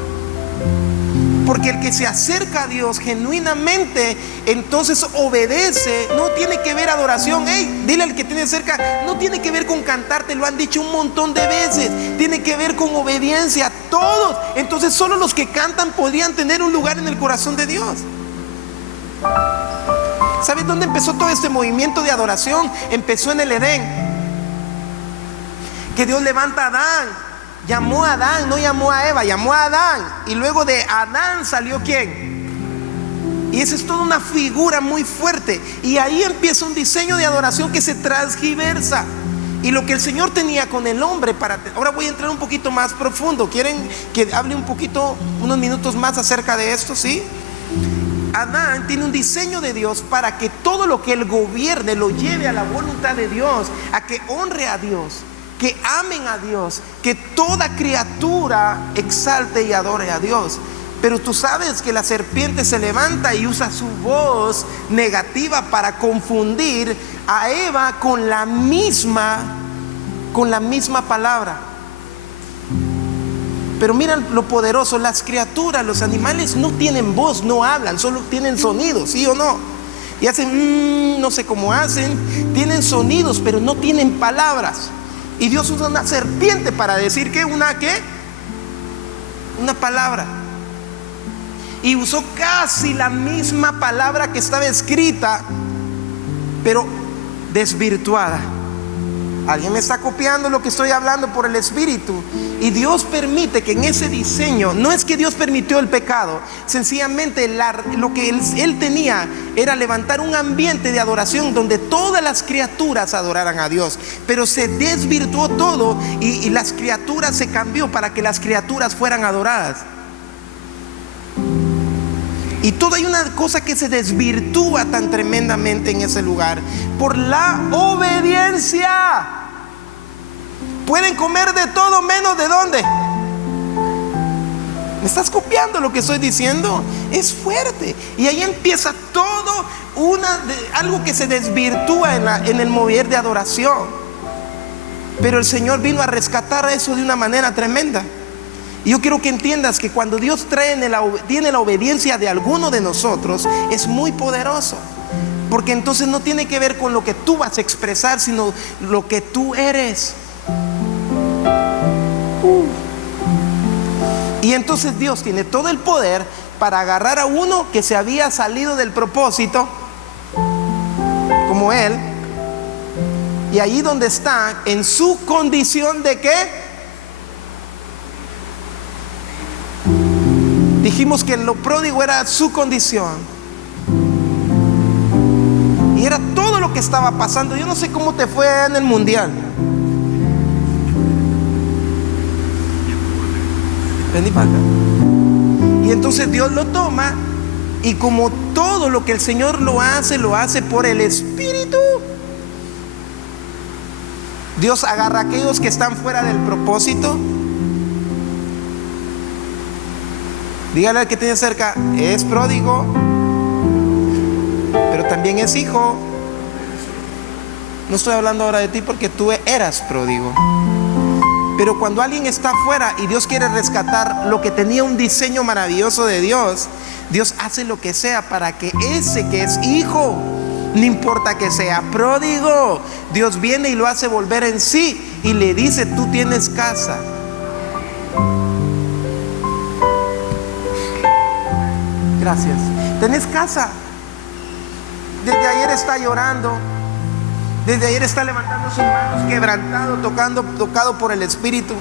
Porque el que se acerca a Dios genuinamente, entonces obedece. No tiene que ver adoración. Hey, dile al que tiene cerca, no tiene que ver con cantar, te lo han dicho un montón de veces. Tiene que ver con obediencia. Todos. Entonces solo los que cantan podrían tener un lugar en el corazón de Dios. ¿Sabes dónde empezó todo este movimiento de adoración? Empezó en el Edén. Que Dios levanta a Adán. Llamó a Adán, no llamó a Eva, llamó a Adán. Y luego de Adán salió ¿quién? Y esa es toda una figura muy fuerte. Y ahí empieza un diseño de adoración que se transgiversa. Y lo que el Señor tenía con el hombre ahora voy a entrar un poquito más profundo. ¿Quieren que hable un poquito, unos minutos más acerca de esto? ¿Sí? Adán tiene un diseño de Dios para que todo lo que él gobierne lo lleve a la voluntad de Dios, a que honre a Dios, que amen a Dios, que toda criatura exalte y adore a Dios. Pero tú sabes que la serpiente se levanta y usa su voz negativa para confundir a Eva con la misma palabra. Pero miran lo poderoso, las criaturas, los animales no tienen voz, no hablan, solo tienen sonidos, ¿sí o no? Y hacen, no sé cómo hacen, tienen sonidos, pero no tienen palabras. Y Dios usa una serpiente para decir que una palabra. Y usó casi la misma palabra que estaba escrita, pero desvirtuada. Alguien me está copiando lo que estoy hablando por el Espíritu. Y Dios permite que en ese diseño, no es que Dios permitió el pecado, sencillamente lo que él tenía era levantar un ambiente de adoración donde todas las criaturas adoraran a Dios. Pero se desvirtuó todo y las criaturas se cambió para que las criaturas fueran adoradas. Y todo hay una cosa que se desvirtúa tan tremendamente en ese lugar por la obediencia. Pueden comer de todo menos de dónde. ¿Me estás copiando lo que estoy diciendo? Es fuerte. Y ahí empieza todo algo que se desvirtúa en el mover de adoración. Pero el Señor vino a rescatar eso de una manera tremenda. Y yo quiero que entiendas que cuando Dios tiene la obediencia de alguno de nosotros, es muy poderoso. Porque entonces no tiene que ver con lo que tú vas a expresar, sino lo que tú eres. Y entonces Dios tiene todo el poder para agarrar a uno que se había salido del propósito, como él, y ahí donde está, en su condición de ¿qué? Dijimos que lo pródigo era su condición. Y era todo lo que estaba pasando. Yo no sé cómo te fue en el mundial. Vení para acá. Y entonces Dios lo toma. Y como todo lo que el Señor lo hace por el Espíritu. Dios agarra a aquellos que están fuera del propósito. Dígale al que tiene cerca, es pródigo, pero también es hijo. No estoy hablando ahora de ti porque tú eras pródigo. Pero cuando alguien está afuera y Dios quiere rescatar lo que tenía un diseño maravilloso de Dios, Dios hace lo que sea para que ese que es hijo, no importa que sea pródigo, Dios viene y lo hace volver en sí y le dice, tú tienes casa. Gracias. Tenés casa. Desde ayer está llorando. Desde ayer está levantando sus manos, quebrantado, tocado por el Espíritu.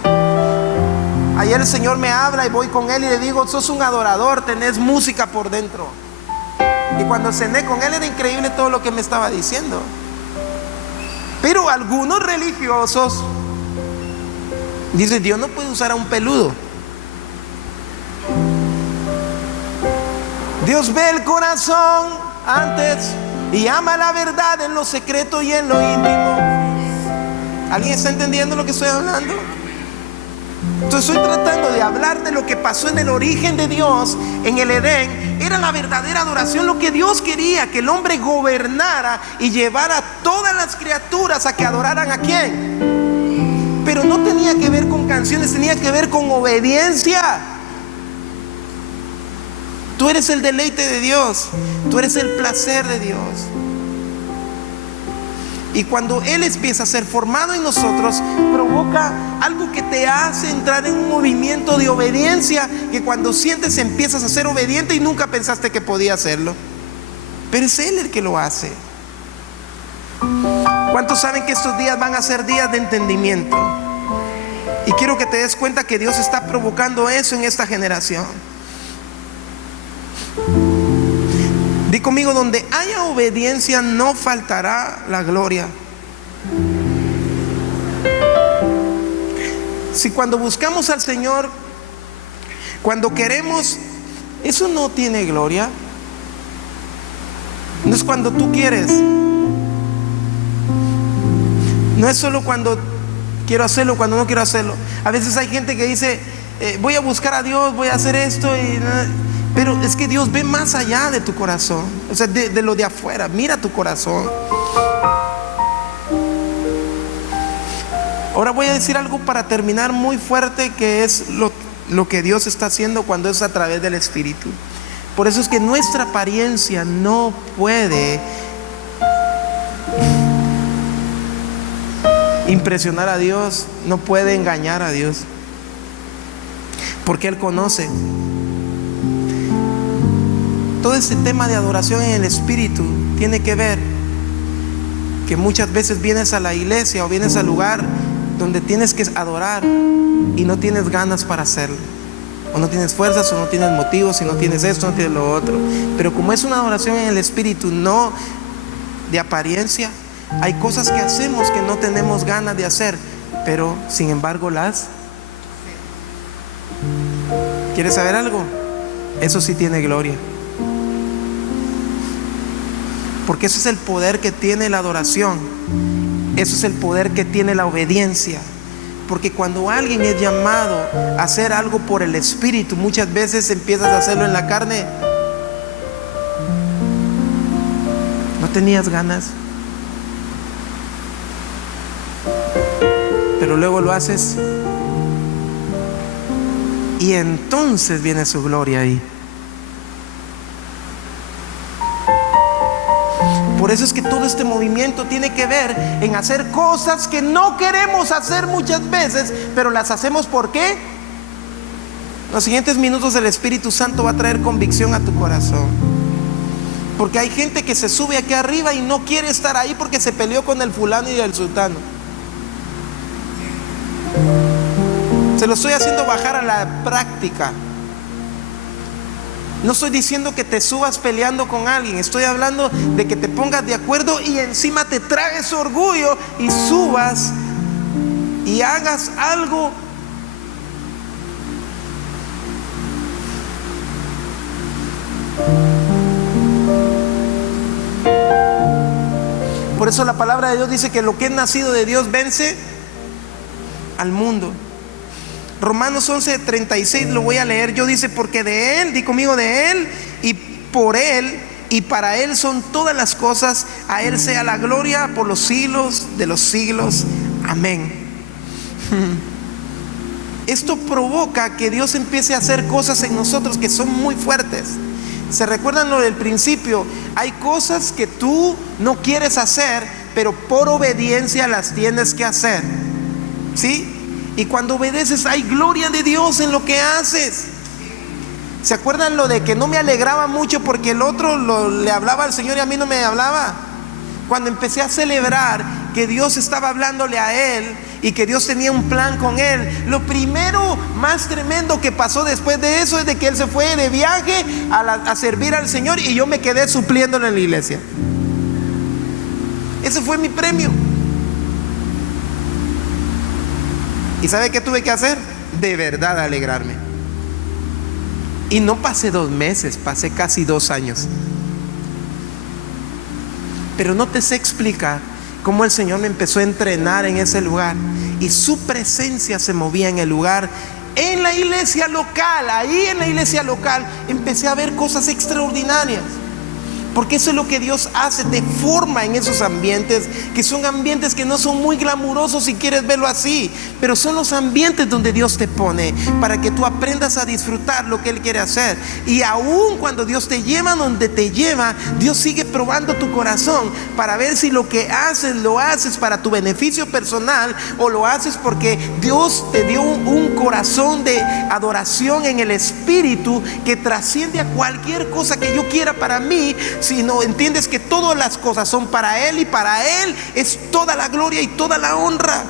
Ayer el Señor me habla y voy con Él y le digo, sos un adorador, tenés música por dentro. Y cuando cené con Él era increíble todo lo que me estaba diciendo. Pero algunos religiosos dicen, Dios no puede usar a un peludo. Dios ve el corazón antes y ama la verdad en lo secreto y en lo íntimo. ¿Alguien está entendiendo lo que estoy hablando? Entonces estoy tratando de hablar de lo que pasó en el origen de Dios, en el Edén. Era la verdadera adoración, lo que Dios quería, que el hombre gobernara y llevara a todas las criaturas a que adoraran a ¿quién? Pero no tenía que ver con canciones, tenía que ver con obediencia. Tú eres el deleite de Dios, tú eres el placer de Dios. Y cuando Él empieza a ser formado en nosotros, provoca algo que te hace entrar en un movimiento de obediencia, que cuando sientes empiezas a ser obediente y nunca pensaste que podía hacerlo. Pero es Él el que lo hace. ¿Cuántos saben que estos días van a ser días de entendimiento? Y quiero que te des cuenta que Dios está provocando eso en esta generación. Di conmigo, donde haya obediencia no faltará la gloria. Si cuando buscamos al Señor, cuando queremos, eso no tiene gloria. No es cuando tú quieres. No es solo cuando quiero hacerlo, cuando no quiero hacerlo. A veces hay gente que dice, voy a buscar a Dios, voy a hacer esto y... Pero es que Dios ve más allá de tu corazón, o sea, de lo de afuera. Mira tu corazón. Ahora voy a decir algo para terminar muy fuerte, que es lo que Dios está haciendo cuando es a través del Espíritu. Por eso es que nuestra apariencia no puede impresionar a Dios, no puede engañar a Dios, porque Él conoce. Todo este tema de adoración en el Espíritu tiene que ver que muchas veces vienes a la iglesia o vienes al lugar donde tienes que adorar y no tienes ganas para hacerlo, o no tienes fuerzas, o no tienes motivos, y no tienes esto, no tienes lo otro. Pero como es una adoración en el Espíritu, no de apariencia, hay cosas que hacemos que no tenemos ganas de hacer, pero sin embargo las... ¿Quieres saber algo? Eso sí tiene gloria. Porque eso es el poder que tiene la adoración. Eso es el poder que tiene la obediencia. Porque cuando alguien es llamado a hacer algo por el Espíritu, muchas veces empiezas a hacerlo en la carne. No tenías ganas, pero luego lo haces, y entonces viene su gloria ahí. Por eso es que todo este movimiento tiene que ver en hacer cosas que no queremos hacer muchas veces, pero las hacemos. ¿Por qué? En los siguientes minutos el Espíritu Santo va a traer convicción a tu corazón. Porque hay gente que se sube aquí arriba y no quiere estar ahí porque se peleó con el fulano y el sultano. Se lo estoy haciendo bajar a la práctica. No estoy diciendo que te subas peleando con alguien, estoy hablando de que te pongas de acuerdo y encima te tragues orgullo y subas y hagas algo. Por Por eso la palabra de Dios dice que lo que es nacido de Dios vence al mundo. Romanos 11:36 lo voy a leer. Yo dice, porque de Él, di conmigo, de Él y por Él y para Él son todas las cosas, a Él sea la gloria por los siglos de los siglos. Amén. Esto provoca que Dios empiece a hacer cosas en nosotros que son muy fuertes. ¿Se recuerdan lo del principio? Hay cosas que tú no quieres hacer, pero por obediencia las tienes que hacer, ¿sí? Y cuando obedeces hay gloria de Dios en lo que haces. ¿Se acuerdan lo de que no me alegraba mucho porque el otro le hablaba al Señor y a mí no me hablaba? Cuando empecé a celebrar que Dios estaba hablándole a él y que Dios tenía un plan con él, lo primero más tremendo que pasó después de eso es de que él se fue de viaje a servir al Señor y yo me quedé supliéndole en la iglesia. Ese fue mi premio. ¿Y sabe qué tuve que hacer? De verdad alegrarme. Y no pasé 2 meses, pasé casi 2 años. Pero no te sé explicar cómo el Señor me empezó a entrenar en ese lugar y su presencia se movía en el lugar. En la iglesia local, ahí en la iglesia local empecé a ver cosas extraordinarias. Porque eso es lo que Dios hace, te forma en esos ambientes, que son ambientes que no son muy glamurosos si quieres verlo así, pero son los ambientes donde Dios te pone para que tú aprendas a disfrutar lo que Él quiere hacer. Y aún cuando Dios te lleva donde te lleva, Dios sigue probando tu corazón para ver si lo que haces lo haces para tu beneficio personal o lo haces porque Dios te dio un corazón de adoración en el espíritu que trasciende a cualquier cosa que yo quiera para mí. Si no entiendes que todas las cosas son para Él y para Él es toda la gloria y toda la honra.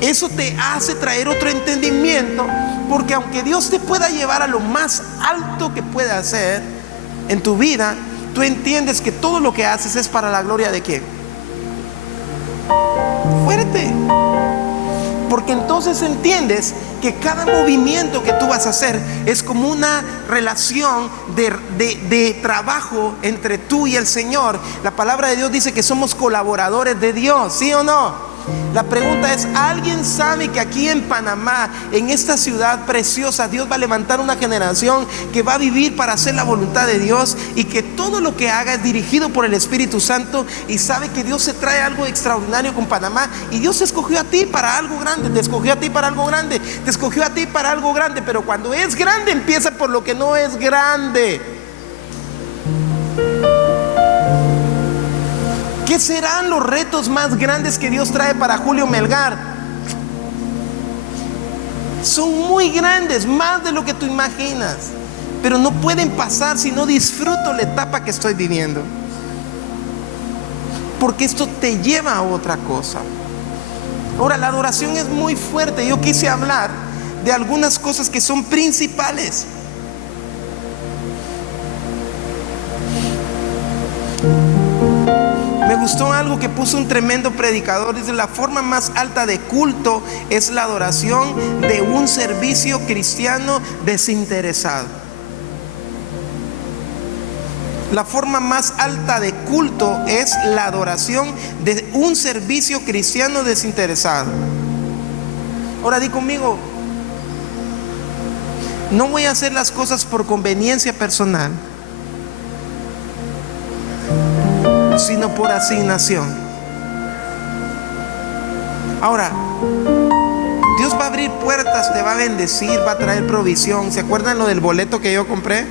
Eso te hace traer otro entendimiento, porque aunque Dios te pueda llevar a lo más alto que pueda hacer en tu vida, tú entiendes que todo lo que haces es para la gloria de ¿quién? Fuerte. Porque entonces entiendes que cada movimiento que tú vas a hacer es como una relación de trabajo entre tú y el Señor. La palabra de Dios dice que somos colaboradores de Dios, ¿sí o no? La pregunta es, ¿alguien sabe que aquí en Panamá, en esta ciudad preciosa, Dios va a levantar una generación que va a vivir para hacer la voluntad de Dios y que todo lo que haga es dirigido por el Espíritu Santo, y sabe que Dios se trae algo extraordinario con Panamá? Y Dios escogió a ti para algo grande, te escogió a ti para algo grande, te escogió a ti para algo grande, pero cuando es grande empieza por lo que no es grande. ¿Qué serán los retos más grandes que Dios trae para Julio Melgar? Son muy grandes, más de lo que tú imaginas, pero no pueden pasar si no disfruto la etapa que estoy viviendo, porque esto te lleva a otra cosa. Ahora, la adoración es muy fuerte. Yo quise hablar de algunas cosas que son principales. Me gustó algo que puso un tremendo predicador. Dice: la forma más alta de culto es la adoración de un servicio cristiano desinteresado. La forma más alta de culto es la adoración de un servicio cristiano desinteresado. Ahora di conmigo: no voy a hacer las cosas por conveniencia personal, sino por asignación. Ahora, Dios va a abrir puertas, te va a bendecir, va a traer provisión. ¿Se acuerdan lo del boleto que yo compré?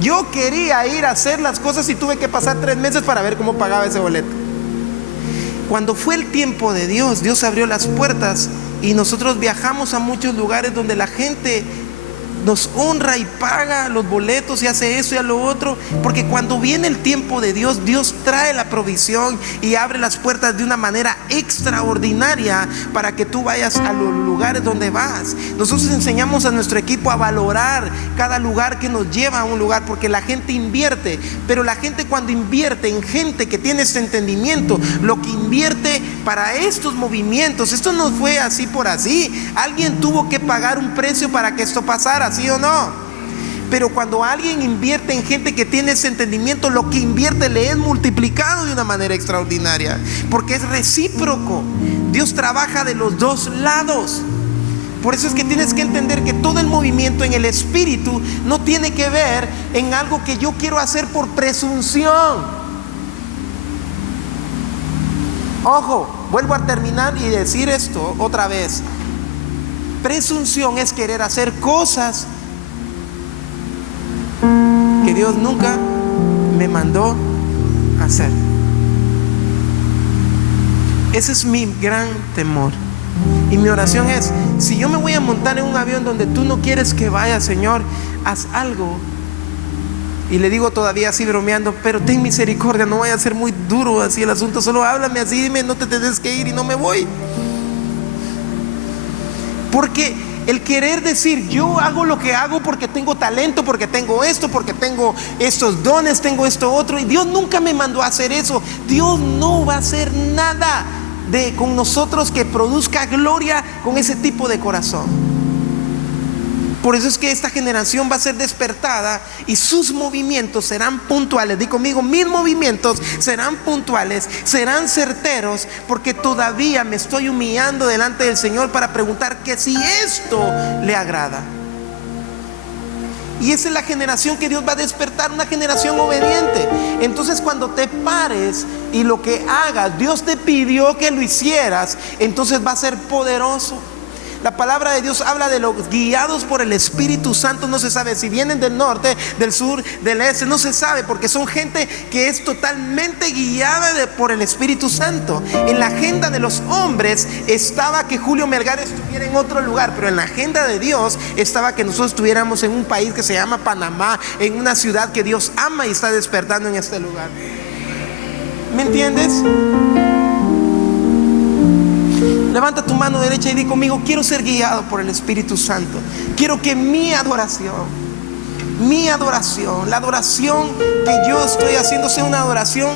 Yo quería ir a hacer las cosas y tuve que pasar 3 meses para ver cómo pagaba ese boleto. Cuando fue el tiempo de Dios, Dios abrió las puertas y nosotros viajamos a muchos lugares donde la gente nos honra y paga los boletos y hace eso y a lo otro, porque cuando viene el tiempo de Dios, Dios trae la provisión y abre las puertas de una manera extraordinaria para que tú vayas a los lugares donde vas. Nosotros enseñamos a nuestro equipo a valorar cada lugar que nos lleva a un lugar, porque la gente invierte, pero la gente, cuando invierte en gente que tiene este entendimiento, lo que invierte para estos movimientos, esto no fue así por así. Alguien tuvo que pagar un precio para que esto pasara, ¿sí o no? Pero cuando alguien invierte en gente que tiene ese entendimiento, lo que invierte le es multiplicado de una manera extraordinaria, porque es recíproco. Dios trabaja de los dos lados. Por eso es que tienes que entender que todo el movimiento en el espíritu no tiene que ver en algo que yo quiero hacer por presunción. Ojo, vuelvo a terminar y decir esto otra vez. Presunción es querer hacer cosas que Dios nunca me mandó hacer. Ese es mi gran temor. Y mi oración es: si yo me voy a montar en un avión donde tú no quieres que vaya, Señor, haz algo. Y le digo todavía así bromeando: pero ten misericordia, no vaya a ser muy duro así el asunto, solo háblame así, dime, no te tienes que ir, y no me voy. Porque el querer decir yo hago lo que hago porque tengo talento, porque tengo esto, porque tengo estos dones, tengo esto otro, y Dios nunca me mandó a hacer eso. Dios no va a hacer nada con nosotros que produzca gloria con ese tipo de corazón. Por eso es que esta generación va a ser despertada y sus movimientos serán puntuales. Di conmigo: mis movimientos serán puntuales, serán certeros, porque todavía me estoy humillando delante del Señor para preguntar que si esto le agrada. Y esa es la generación que Dios va a despertar, una generación obediente. Entonces, cuando te pares y lo que hagas, Dios te pidió que lo hicieras, entonces va a ser poderoso. La palabra de Dios habla de los guiados por el Espíritu Santo. No se sabe si vienen del norte, del sur, del este, no se sabe, porque son gente que es totalmente guiada por el Espíritu Santo. En la agenda de los hombres estaba que Julio Melgar estuviera en otro lugar, pero en la agenda de Dios estaba que nosotros estuviéramos en un país que se llama Panamá, en una ciudad que Dios ama y está despertando en este lugar. ¿Me entiendes? Levanta tu mano derecha y di conmigo: quiero ser guiado por el Espíritu Santo. Quiero que mi adoración, la adoración que yo estoy haciendo sea una adoración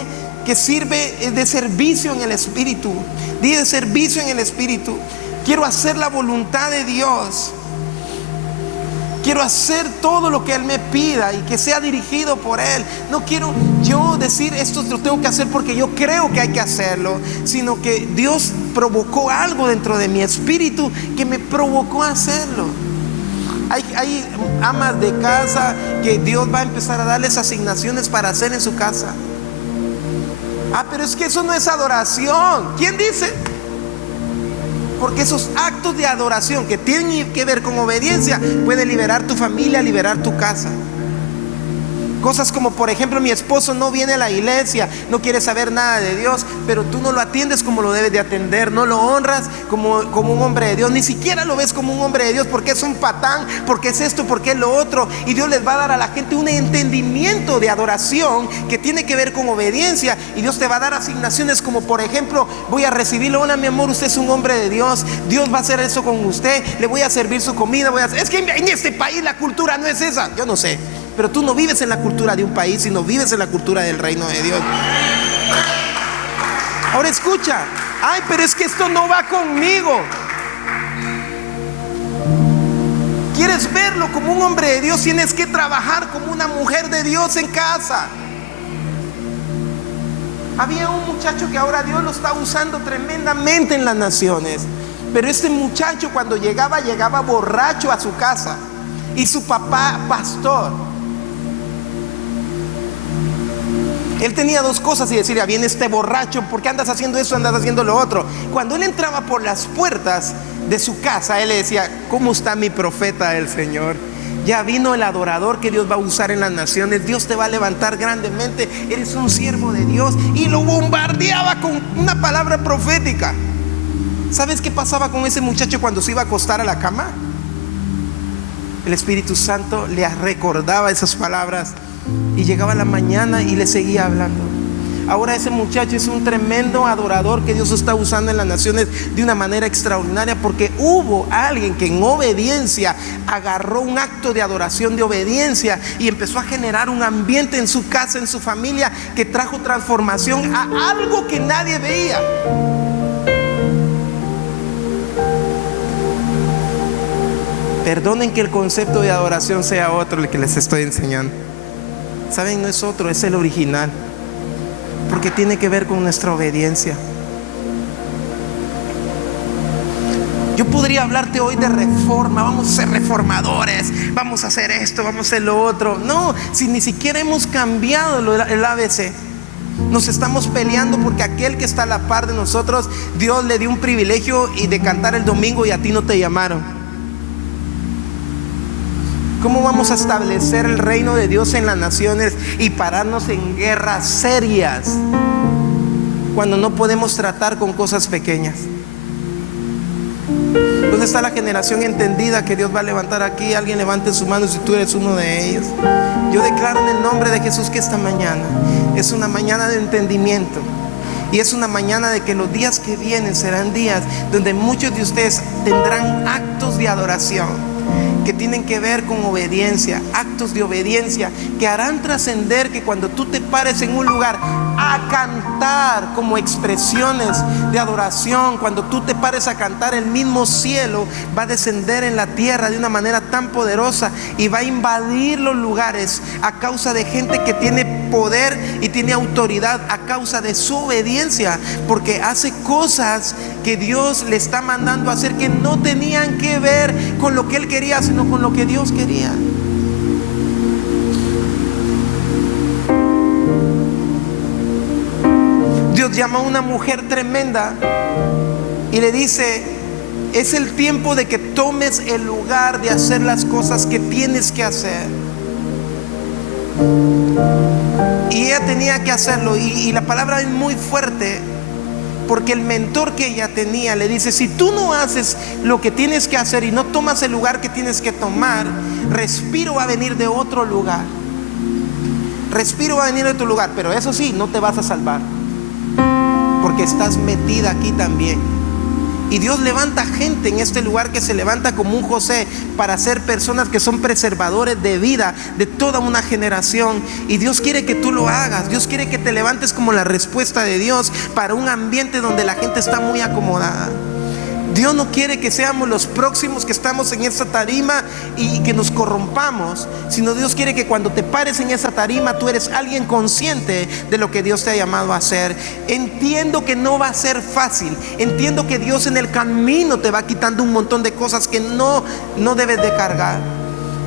que sirve de servicio en el Espíritu. Di: de servicio en el Espíritu. Quiero hacer la voluntad de Dios. Quiero hacer todo lo que Él me pida y que sea dirigido por Él. No quiero yo decir esto lo tengo que hacer porque yo creo que hay que hacerlo, sino que Dios provocó algo dentro de mi espíritu que me provocó a hacerlo. Hay amas de casa que Dios va a empezar a darles asignaciones para hacer en su casa. Pero es que eso no es adoración. ¿Quién dice? Porque esos actos de adoración que tienen que ver con obediencia pueden liberar tu familia, liberar tu casa. Cosas como, por ejemplo, mi esposo no viene a la iglesia, no quiere saber nada de Dios, pero tú no lo atiendes como lo debes de atender, no lo honras como un hombre de Dios, ni siquiera lo ves como un hombre de Dios, porque es un patán, porque es esto, porque es lo otro. Y Dios les va a dar a la gente un entendimiento de adoración que tiene que ver con obediencia, y Dios te va a dar asignaciones como, por ejemplo, voy a recibirlo: hola mi amor, usted es un hombre de Dios, Dios va a hacer eso con usted, le voy a servir su comida, es que en este país la cultura no es esa. Yo no sé, pero tú no vives en la cultura de un país, sino vives en la cultura del reino de Dios. Ahora escucha: pero es que esto no va conmigo. ¿Quieres verlo como un hombre de Dios? Tienes que trabajar como una mujer de Dios en casa. Había un muchacho que ahora Dios lo está usando tremendamente en las naciones, pero este muchacho cuando llegaba borracho a su casa, y su papá pastor. Él tenía dos cosas y decía: viene este borracho, ¿por qué andas haciendo eso, andas haciendo lo otro? Cuando él entraba por las puertas de su casa, él le decía: ¿cómo está mi profeta el Señor? Ya vino el adorador que Dios va a usar en las naciones, Dios te va a levantar grandemente, eres un siervo de Dios. Y lo bombardeaba con una palabra profética. ¿Sabes qué pasaba con ese muchacho cuando se iba a acostar a la cama? El Espíritu Santo le recordaba esas palabras, y llegaba la mañana y le seguía hablando. Ahora ese muchacho es un tremendo adorador que Dios está usando en las naciones de una manera extraordinaria, porque hubo alguien que en obediencia agarró un acto de adoración, de obediencia, y empezó a generar un ambiente en su casa, en su familia, que trajo transformación a algo que nadie veía. Perdonen que el concepto de adoración sea otro el que les estoy enseñando. Saben, no es otro, es el original, porque tiene que ver con nuestra obediencia. Yo podría hablarte hoy de reforma, vamos a ser reformadores, vamos a hacer esto, vamos a hacer lo otro. No, si ni siquiera hemos cambiado el ABC. Nos estamos peleando porque aquel que está a la par de nosotros, Dios le dio un privilegio y de cantar el domingo y a ti no te llamaron. ¿Cómo vamos a establecer el reino de Dios en las naciones y pararnos en guerras serias cuando no podemos tratar con cosas pequeñas? ¿Dónde está la generación entendida que Dios va a levantar aquí? Alguien levante su mano si tú eres uno de ellos. Yo declaro en el nombre de Jesús que esta mañana es una mañana de entendimiento. Y es una mañana de que los días que vienen serán días donde muchos de ustedes tendrán actos de adoración que tienen que ver con obediencia, actos de obediencia que harán trascender que cuando tú te pares en un lugar a cantar como expresiones de adoración, cuando tú te pares a cantar, el mismo cielo va a descender en la tierra de una manera tan poderosa y va a invadir los lugares a causa de gente que tiene poder y tiene autoridad a causa de su obediencia, porque hace cosas que Dios le está mandando a hacer que no tenían que ver con lo que Él quería, sino con lo que Dios quería. Dios llama a una mujer tremenda y le dice: es el tiempo de que tomes el lugar de hacer las cosas que tienes que hacer. Y ella tenía que hacerlo, y la palabra es muy fuerte, porque el mentor que ella tenía le dice: si tú no haces lo que tienes que hacer y no tomas el lugar que tienes que tomar, respiro va a venir de otro lugar. Respiro va a venir de otro lugar, pero eso sí, no te vas a salvar, porque estás metida aquí también. Y Dios levanta gente en este lugar que se levanta como un José para ser personas que son preservadores de vida de toda una generación. Y Dios quiere que tú lo hagas. Dios quiere que te levantes como la respuesta de Dios para un ambiente donde la gente está muy acomodada. Dios no quiere que seamos los próximos que estamos en esa tarima y que nos corrompamos, sino Dios quiere que cuando te pares en esa tarima tú eres alguien consciente de lo que Dios te ha llamado a hacer. Entiendo que no va a ser fácil, entiendo que Dios en el camino te va quitando un montón de cosas que no debes de cargar,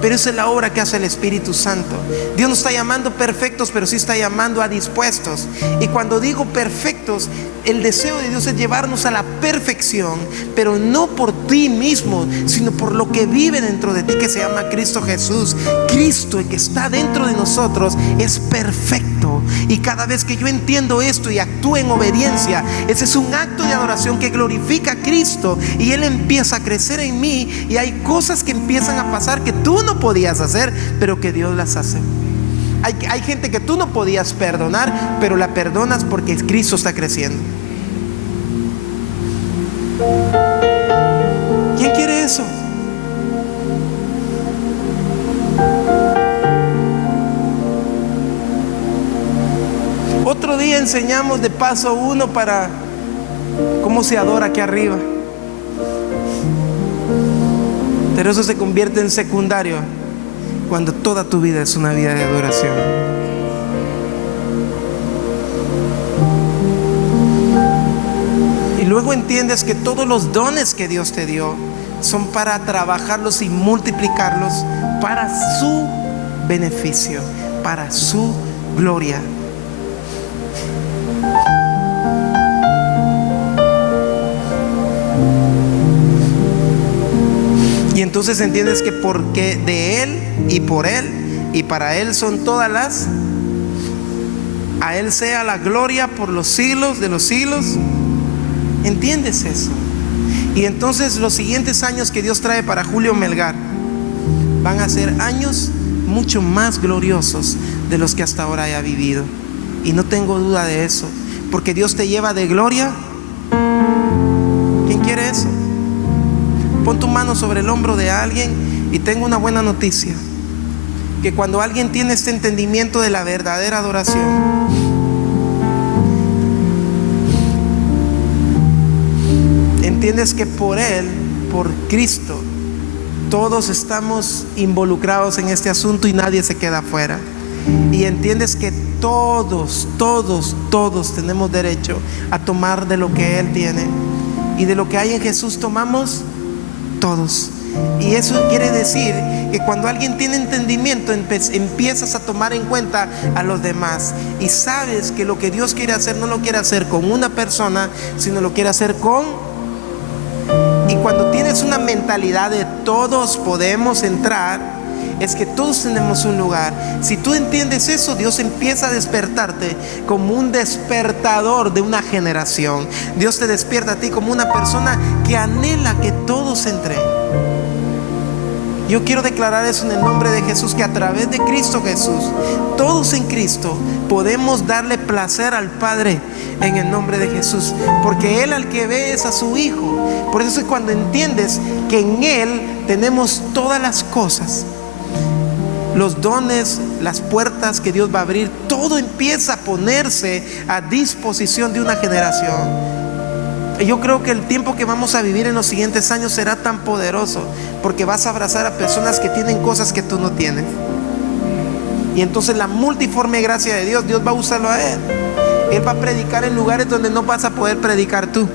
pero esa es la obra que hace el Espíritu Santo. Dios no está llamando perfectos, pero sí está llamando a dispuestos. Y cuando digo perfectos, el deseo de Dios es llevarnos a la perfección, pero no por ti mismo, sino por lo que vive dentro de ti, que se llama Cristo Jesús. Cristo, el que está dentro de nosotros, es perfecto. Y cada vez que yo entiendo esto y actúo en obediencia, ese es un acto de adoración que glorifica a Cristo, y Él empieza a crecer en mí, y hay cosas que empiezan a pasar que tú no podías hacer, pero que Dios las hace. Hay gente que tú no podías perdonar, pero la perdonas porque Cristo está creciendo. ¿Quién quiere eso? Otro día enseñamos de paso 1 para cómo se adora aquí arriba, pero eso se convierte en secundario cuando toda tu vida es una vida de adoración. Y luego entiendes que todos los dones que Dios te dio son para trabajarlos y multiplicarlos para su beneficio, para su gloria. Y entonces entiendes que porque de Él y por Él y para Él son todas las, a Él sea la gloria por los siglos de los siglos. ¿Entiendes eso? Y entonces los siguientes años que Dios trae para Julio Melgar van a ser años mucho más gloriosos de los que hasta ahora haya vivido. Y no tengo duda de eso, porque Dios te lleva de gloria. ¿Quién quiere eso? Pon tu mano sobre el hombro de alguien y tengo una buena noticia: que cuando alguien tiene este entendimiento de la verdadera adoración, entiendes que por Él, por Cristo, todos estamos involucrados en este asunto y nadie se queda afuera. Y entiendes que todos tenemos derecho a tomar de lo que Él tiene. Y de lo que hay en Jesús tomamos todos. Y eso quiere decir que cuando alguien tiene entendimiento, empiezas a tomar en cuenta a los demás. Y sabes que lo que Dios quiere hacer no lo quiere hacer con una persona, sino lo quiere hacer con... Y cuando tienes una mentalidad de todos podemos entrar, es que todos tenemos un lugar. Si tú entiendes eso, Dios empieza a despertarte como un despertador de una generación. Dios te despierta a ti como una persona que anhela que todos entren. Yo quiero declarar eso en el nombre de Jesús, que a través de Cristo Jesús, todos en Cristo podemos darle placer al Padre en el nombre de Jesús, porque Él al que ve es a su Hijo. Por eso es cuando entiendes que en Él tenemos todas las cosas, los dones, las puertas que Dios va a abrir, todo empieza a ponerse a disposición de una generación. Yo creo que el tiempo que vamos a vivir en los siguientes años será tan poderoso, porque vas a abrazar a personas que tienen cosas que tú no tienes. Y entonces la multiforme gracia de Dios, Dios va a usarlo a Él. Él va a predicar en lugares donde no vas a poder predicar tú.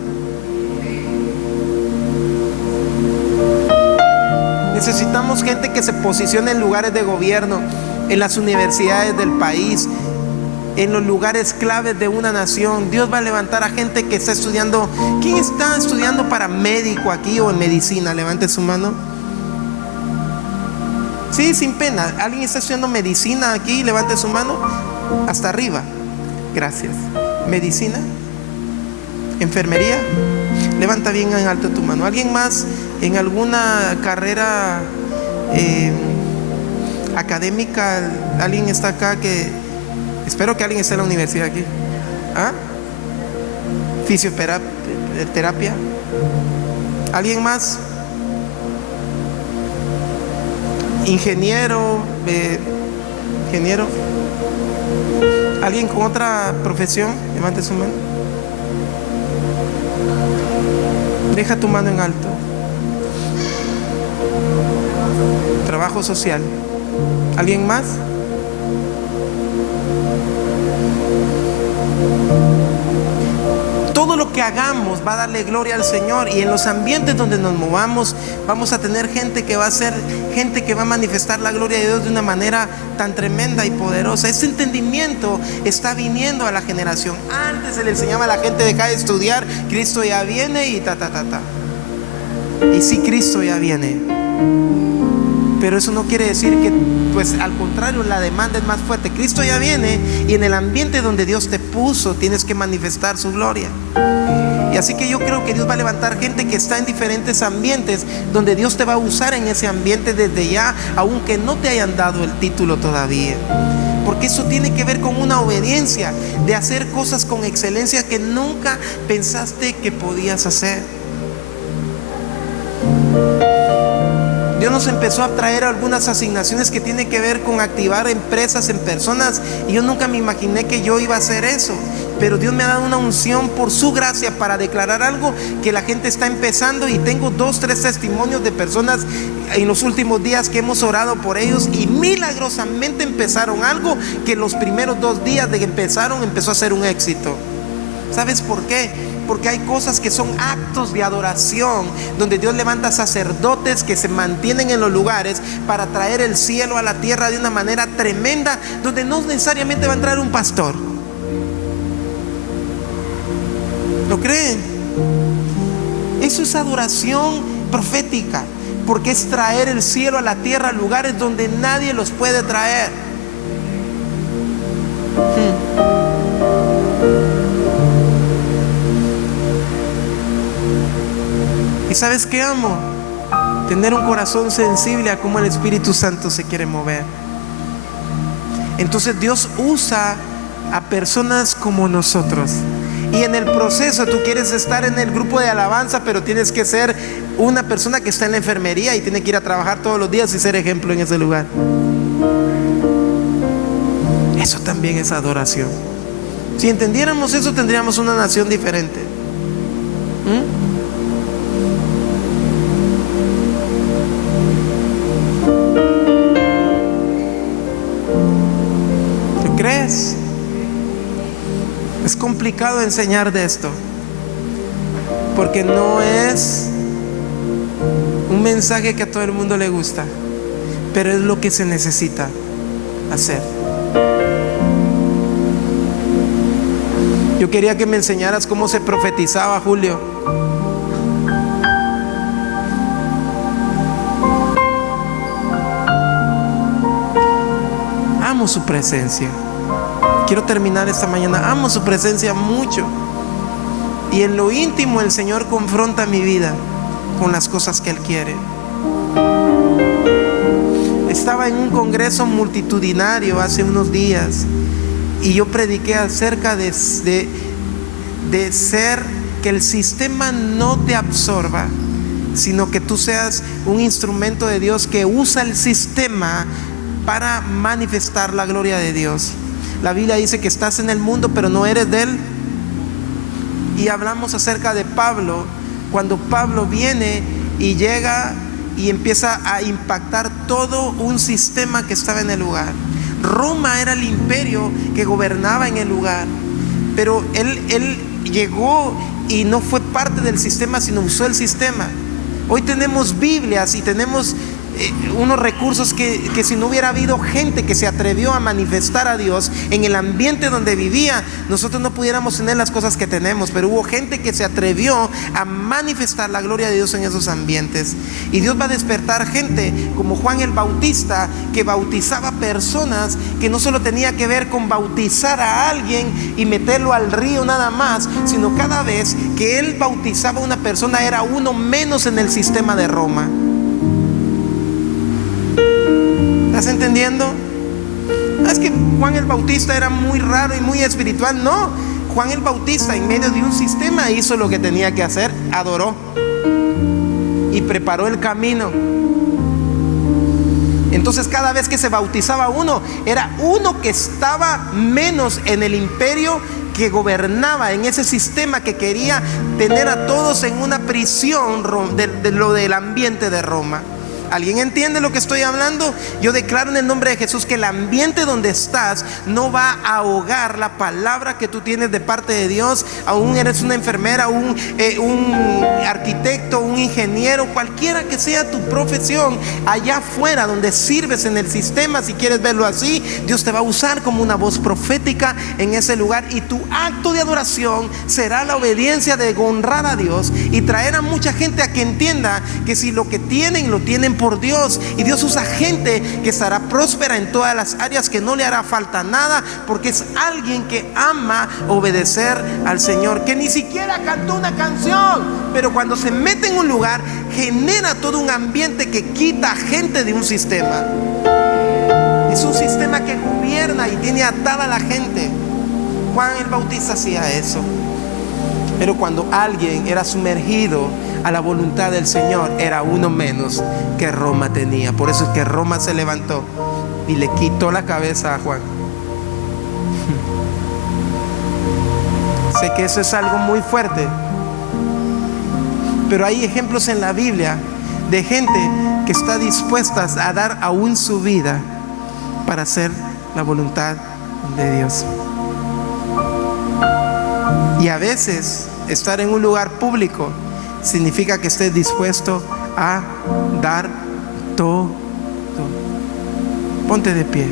Necesitamos gente que se posicione en lugares de gobierno, en las universidades del país, en los lugares claves de una nación. Dios va a levantar a gente que está estudiando. ¿Quién está estudiando para médico aquí o en medicina? Levante su mano. Sí, sin pena. ¿Alguien está estudiando medicina aquí? Levante su mano. Hasta arriba. Gracias. ¿Medicina? ¿Enfermería? Levanta bien en alto tu mano. ¿Alguien más en alguna carrera académica? ¿Alguien está acá que... Espero que alguien esté en la universidad aquí. ¿Ah? Fisioterapia. ¿Alguien más? Ingeniero. Ingeniero. ¿Alguien con otra profesión? Levante su mano. Deja tu mano en alto. Trabajo social. ¿Alguien más? Todo lo que hagamos va a darle gloria al Señor, y en los ambientes donde nos movamos vamos a tener gente que va a ser gente que va a manifestar la gloria de Dios de una manera tan tremenda y poderosa. Este entendimiento está viniendo a la generación. Antes se le enseñaba a la gente: deja de estudiar, Cristo ya viene y Y sí, Cristo ya viene, pero eso no quiere decir que, pues al contrario, la demanda es más fuerte. Cristo ya viene, y en el ambiente donde Dios te puso tienes que manifestar su gloria. Y así que yo creo que Dios va a levantar gente que está en diferentes ambientes, donde Dios te va a usar en ese ambiente desde ya, aunque no te hayan dado el título todavía. Porque eso tiene que ver con una obediencia, de hacer cosas con excelencia que nunca pensaste que podías hacer. Dios nos empezó a traer algunas asignaciones que tienen que ver con activar empresas en personas, y yo nunca me imaginé que yo iba a hacer eso. Pero Dios me ha dado una unción por su gracia para declarar algo que la gente está empezando, y tengo 2, 3 testimonios de personas en los últimos días que hemos orado por ellos, y milagrosamente empezaron algo que los primeros 2 días de que empezó a ser un éxito. ¿Sabes por qué? Porque hay cosas que son actos de adoración, donde Dios levanta sacerdotes que se mantienen en los lugares para traer el cielo a la tierra de una manera tremenda, donde no necesariamente va a entrar un pastor. ¿Lo creen? Eso es adoración profética, porque es traer el cielo a la tierra a lugares donde nadie los puede traer. ¿Y sabes qué amo? Tener un corazón sensible a cómo el Espíritu Santo se quiere mover. Entonces Dios usa a personas como nosotros. Y en el proceso tú quieres estar en el grupo de alabanza, pero tienes que ser una persona que está en la enfermería y tiene que ir a trabajar todos los días y ser ejemplo en ese lugar. Eso también es adoración. Si entendiéramos eso, tendríamos una nación diferente. Es complicado enseñar de esto, porque no es un mensaje que a todo el mundo le gusta, pero es lo que se necesita hacer. Yo quería que me enseñaras cómo se profetizaba, Julio. Amo su presencia. Quiero terminar esta mañana. Amo su presencia mucho. Y en lo íntimo el Señor confronta mi vida con las cosas que Él quiere. Estaba en un congreso multitudinario hace unos días y yo prediqué acerca de ser que el sistema no te absorba, sino que tú seas un instrumento de Dios que usa el sistema para manifestar la gloria de Dios. La Biblia dice que estás en el mundo, pero no eres de él. Y hablamos acerca de Pablo, cuando Pablo viene y llega y empieza a impactar todo un sistema que estaba en el lugar. Roma era el imperio que gobernaba en el lugar, pero él llegó y no fue parte del sistema, sino usó el sistema. Hoy tenemos Biblias y tenemos unos recursos que si no hubiera habido gente que se atrevió a manifestar a Dios en el ambiente donde vivía, nosotros no pudiéramos tener las cosas que tenemos. Pero hubo gente que se atrevió a manifestar la gloria de Dios en esos ambientes. Y Dios va a despertar gente como Juan el Bautista, que bautizaba personas, que no solo tenía que ver con bautizar a alguien y meterlo al río nada más, sino cada vez que él bautizaba a una persona era uno menos en el sistema de Roma. ¿Estás entendiendo? Es que Juan el Bautista era muy raro y muy espiritual. No, Juan el Bautista en medio de un sistema hizo lo que tenía que hacer, adoró y preparó el camino. Entonces cada vez que se bautizaba uno, era uno que estaba menos en el imperio que gobernaba, en ese sistema que quería tener a todos en una prisión de lo del ambiente de Roma. ¿Alguien entiende lo que estoy hablando? Yo declaro en el nombre de Jesús que el ambiente donde estás no va a ahogar la palabra que tú tienes de parte de Dios. Aún eres una enfermera, un arquitecto, un ingeniero, cualquiera que sea tu profesión, allá afuera donde sirves en el sistema, si quieres verlo así, Dios te va a usar como una voz profética en ese lugar, y tu acto de adoración será la obediencia de honrar a Dios y traer a mucha gente a que entienda que si lo que tienen, lo tienen por Dios. Y Dios usa gente que estará próspera en todas las áreas, que no le hará falta nada, porque es alguien que ama obedecer al Señor, que ni siquiera cantó una canción, pero cuando se mete en un lugar genera todo un ambiente que quita gente de un sistema. Es un sistema que gobierna y tiene atada a la gente. Juan el Bautista hacía eso. Pero cuando alguien era sumergido a la voluntad del Señor, era uno menos que Roma tenía. Por eso es que Roma se levantó y le quitó la cabeza a Juan. Sé que eso es algo muy fuerte, pero hay ejemplos en la Biblia de gente que está dispuesta a dar aún su vida para hacer la voluntad de Dios. Y a veces estar en un lugar público significa que estés dispuesto a dar todo. Ponte de pie.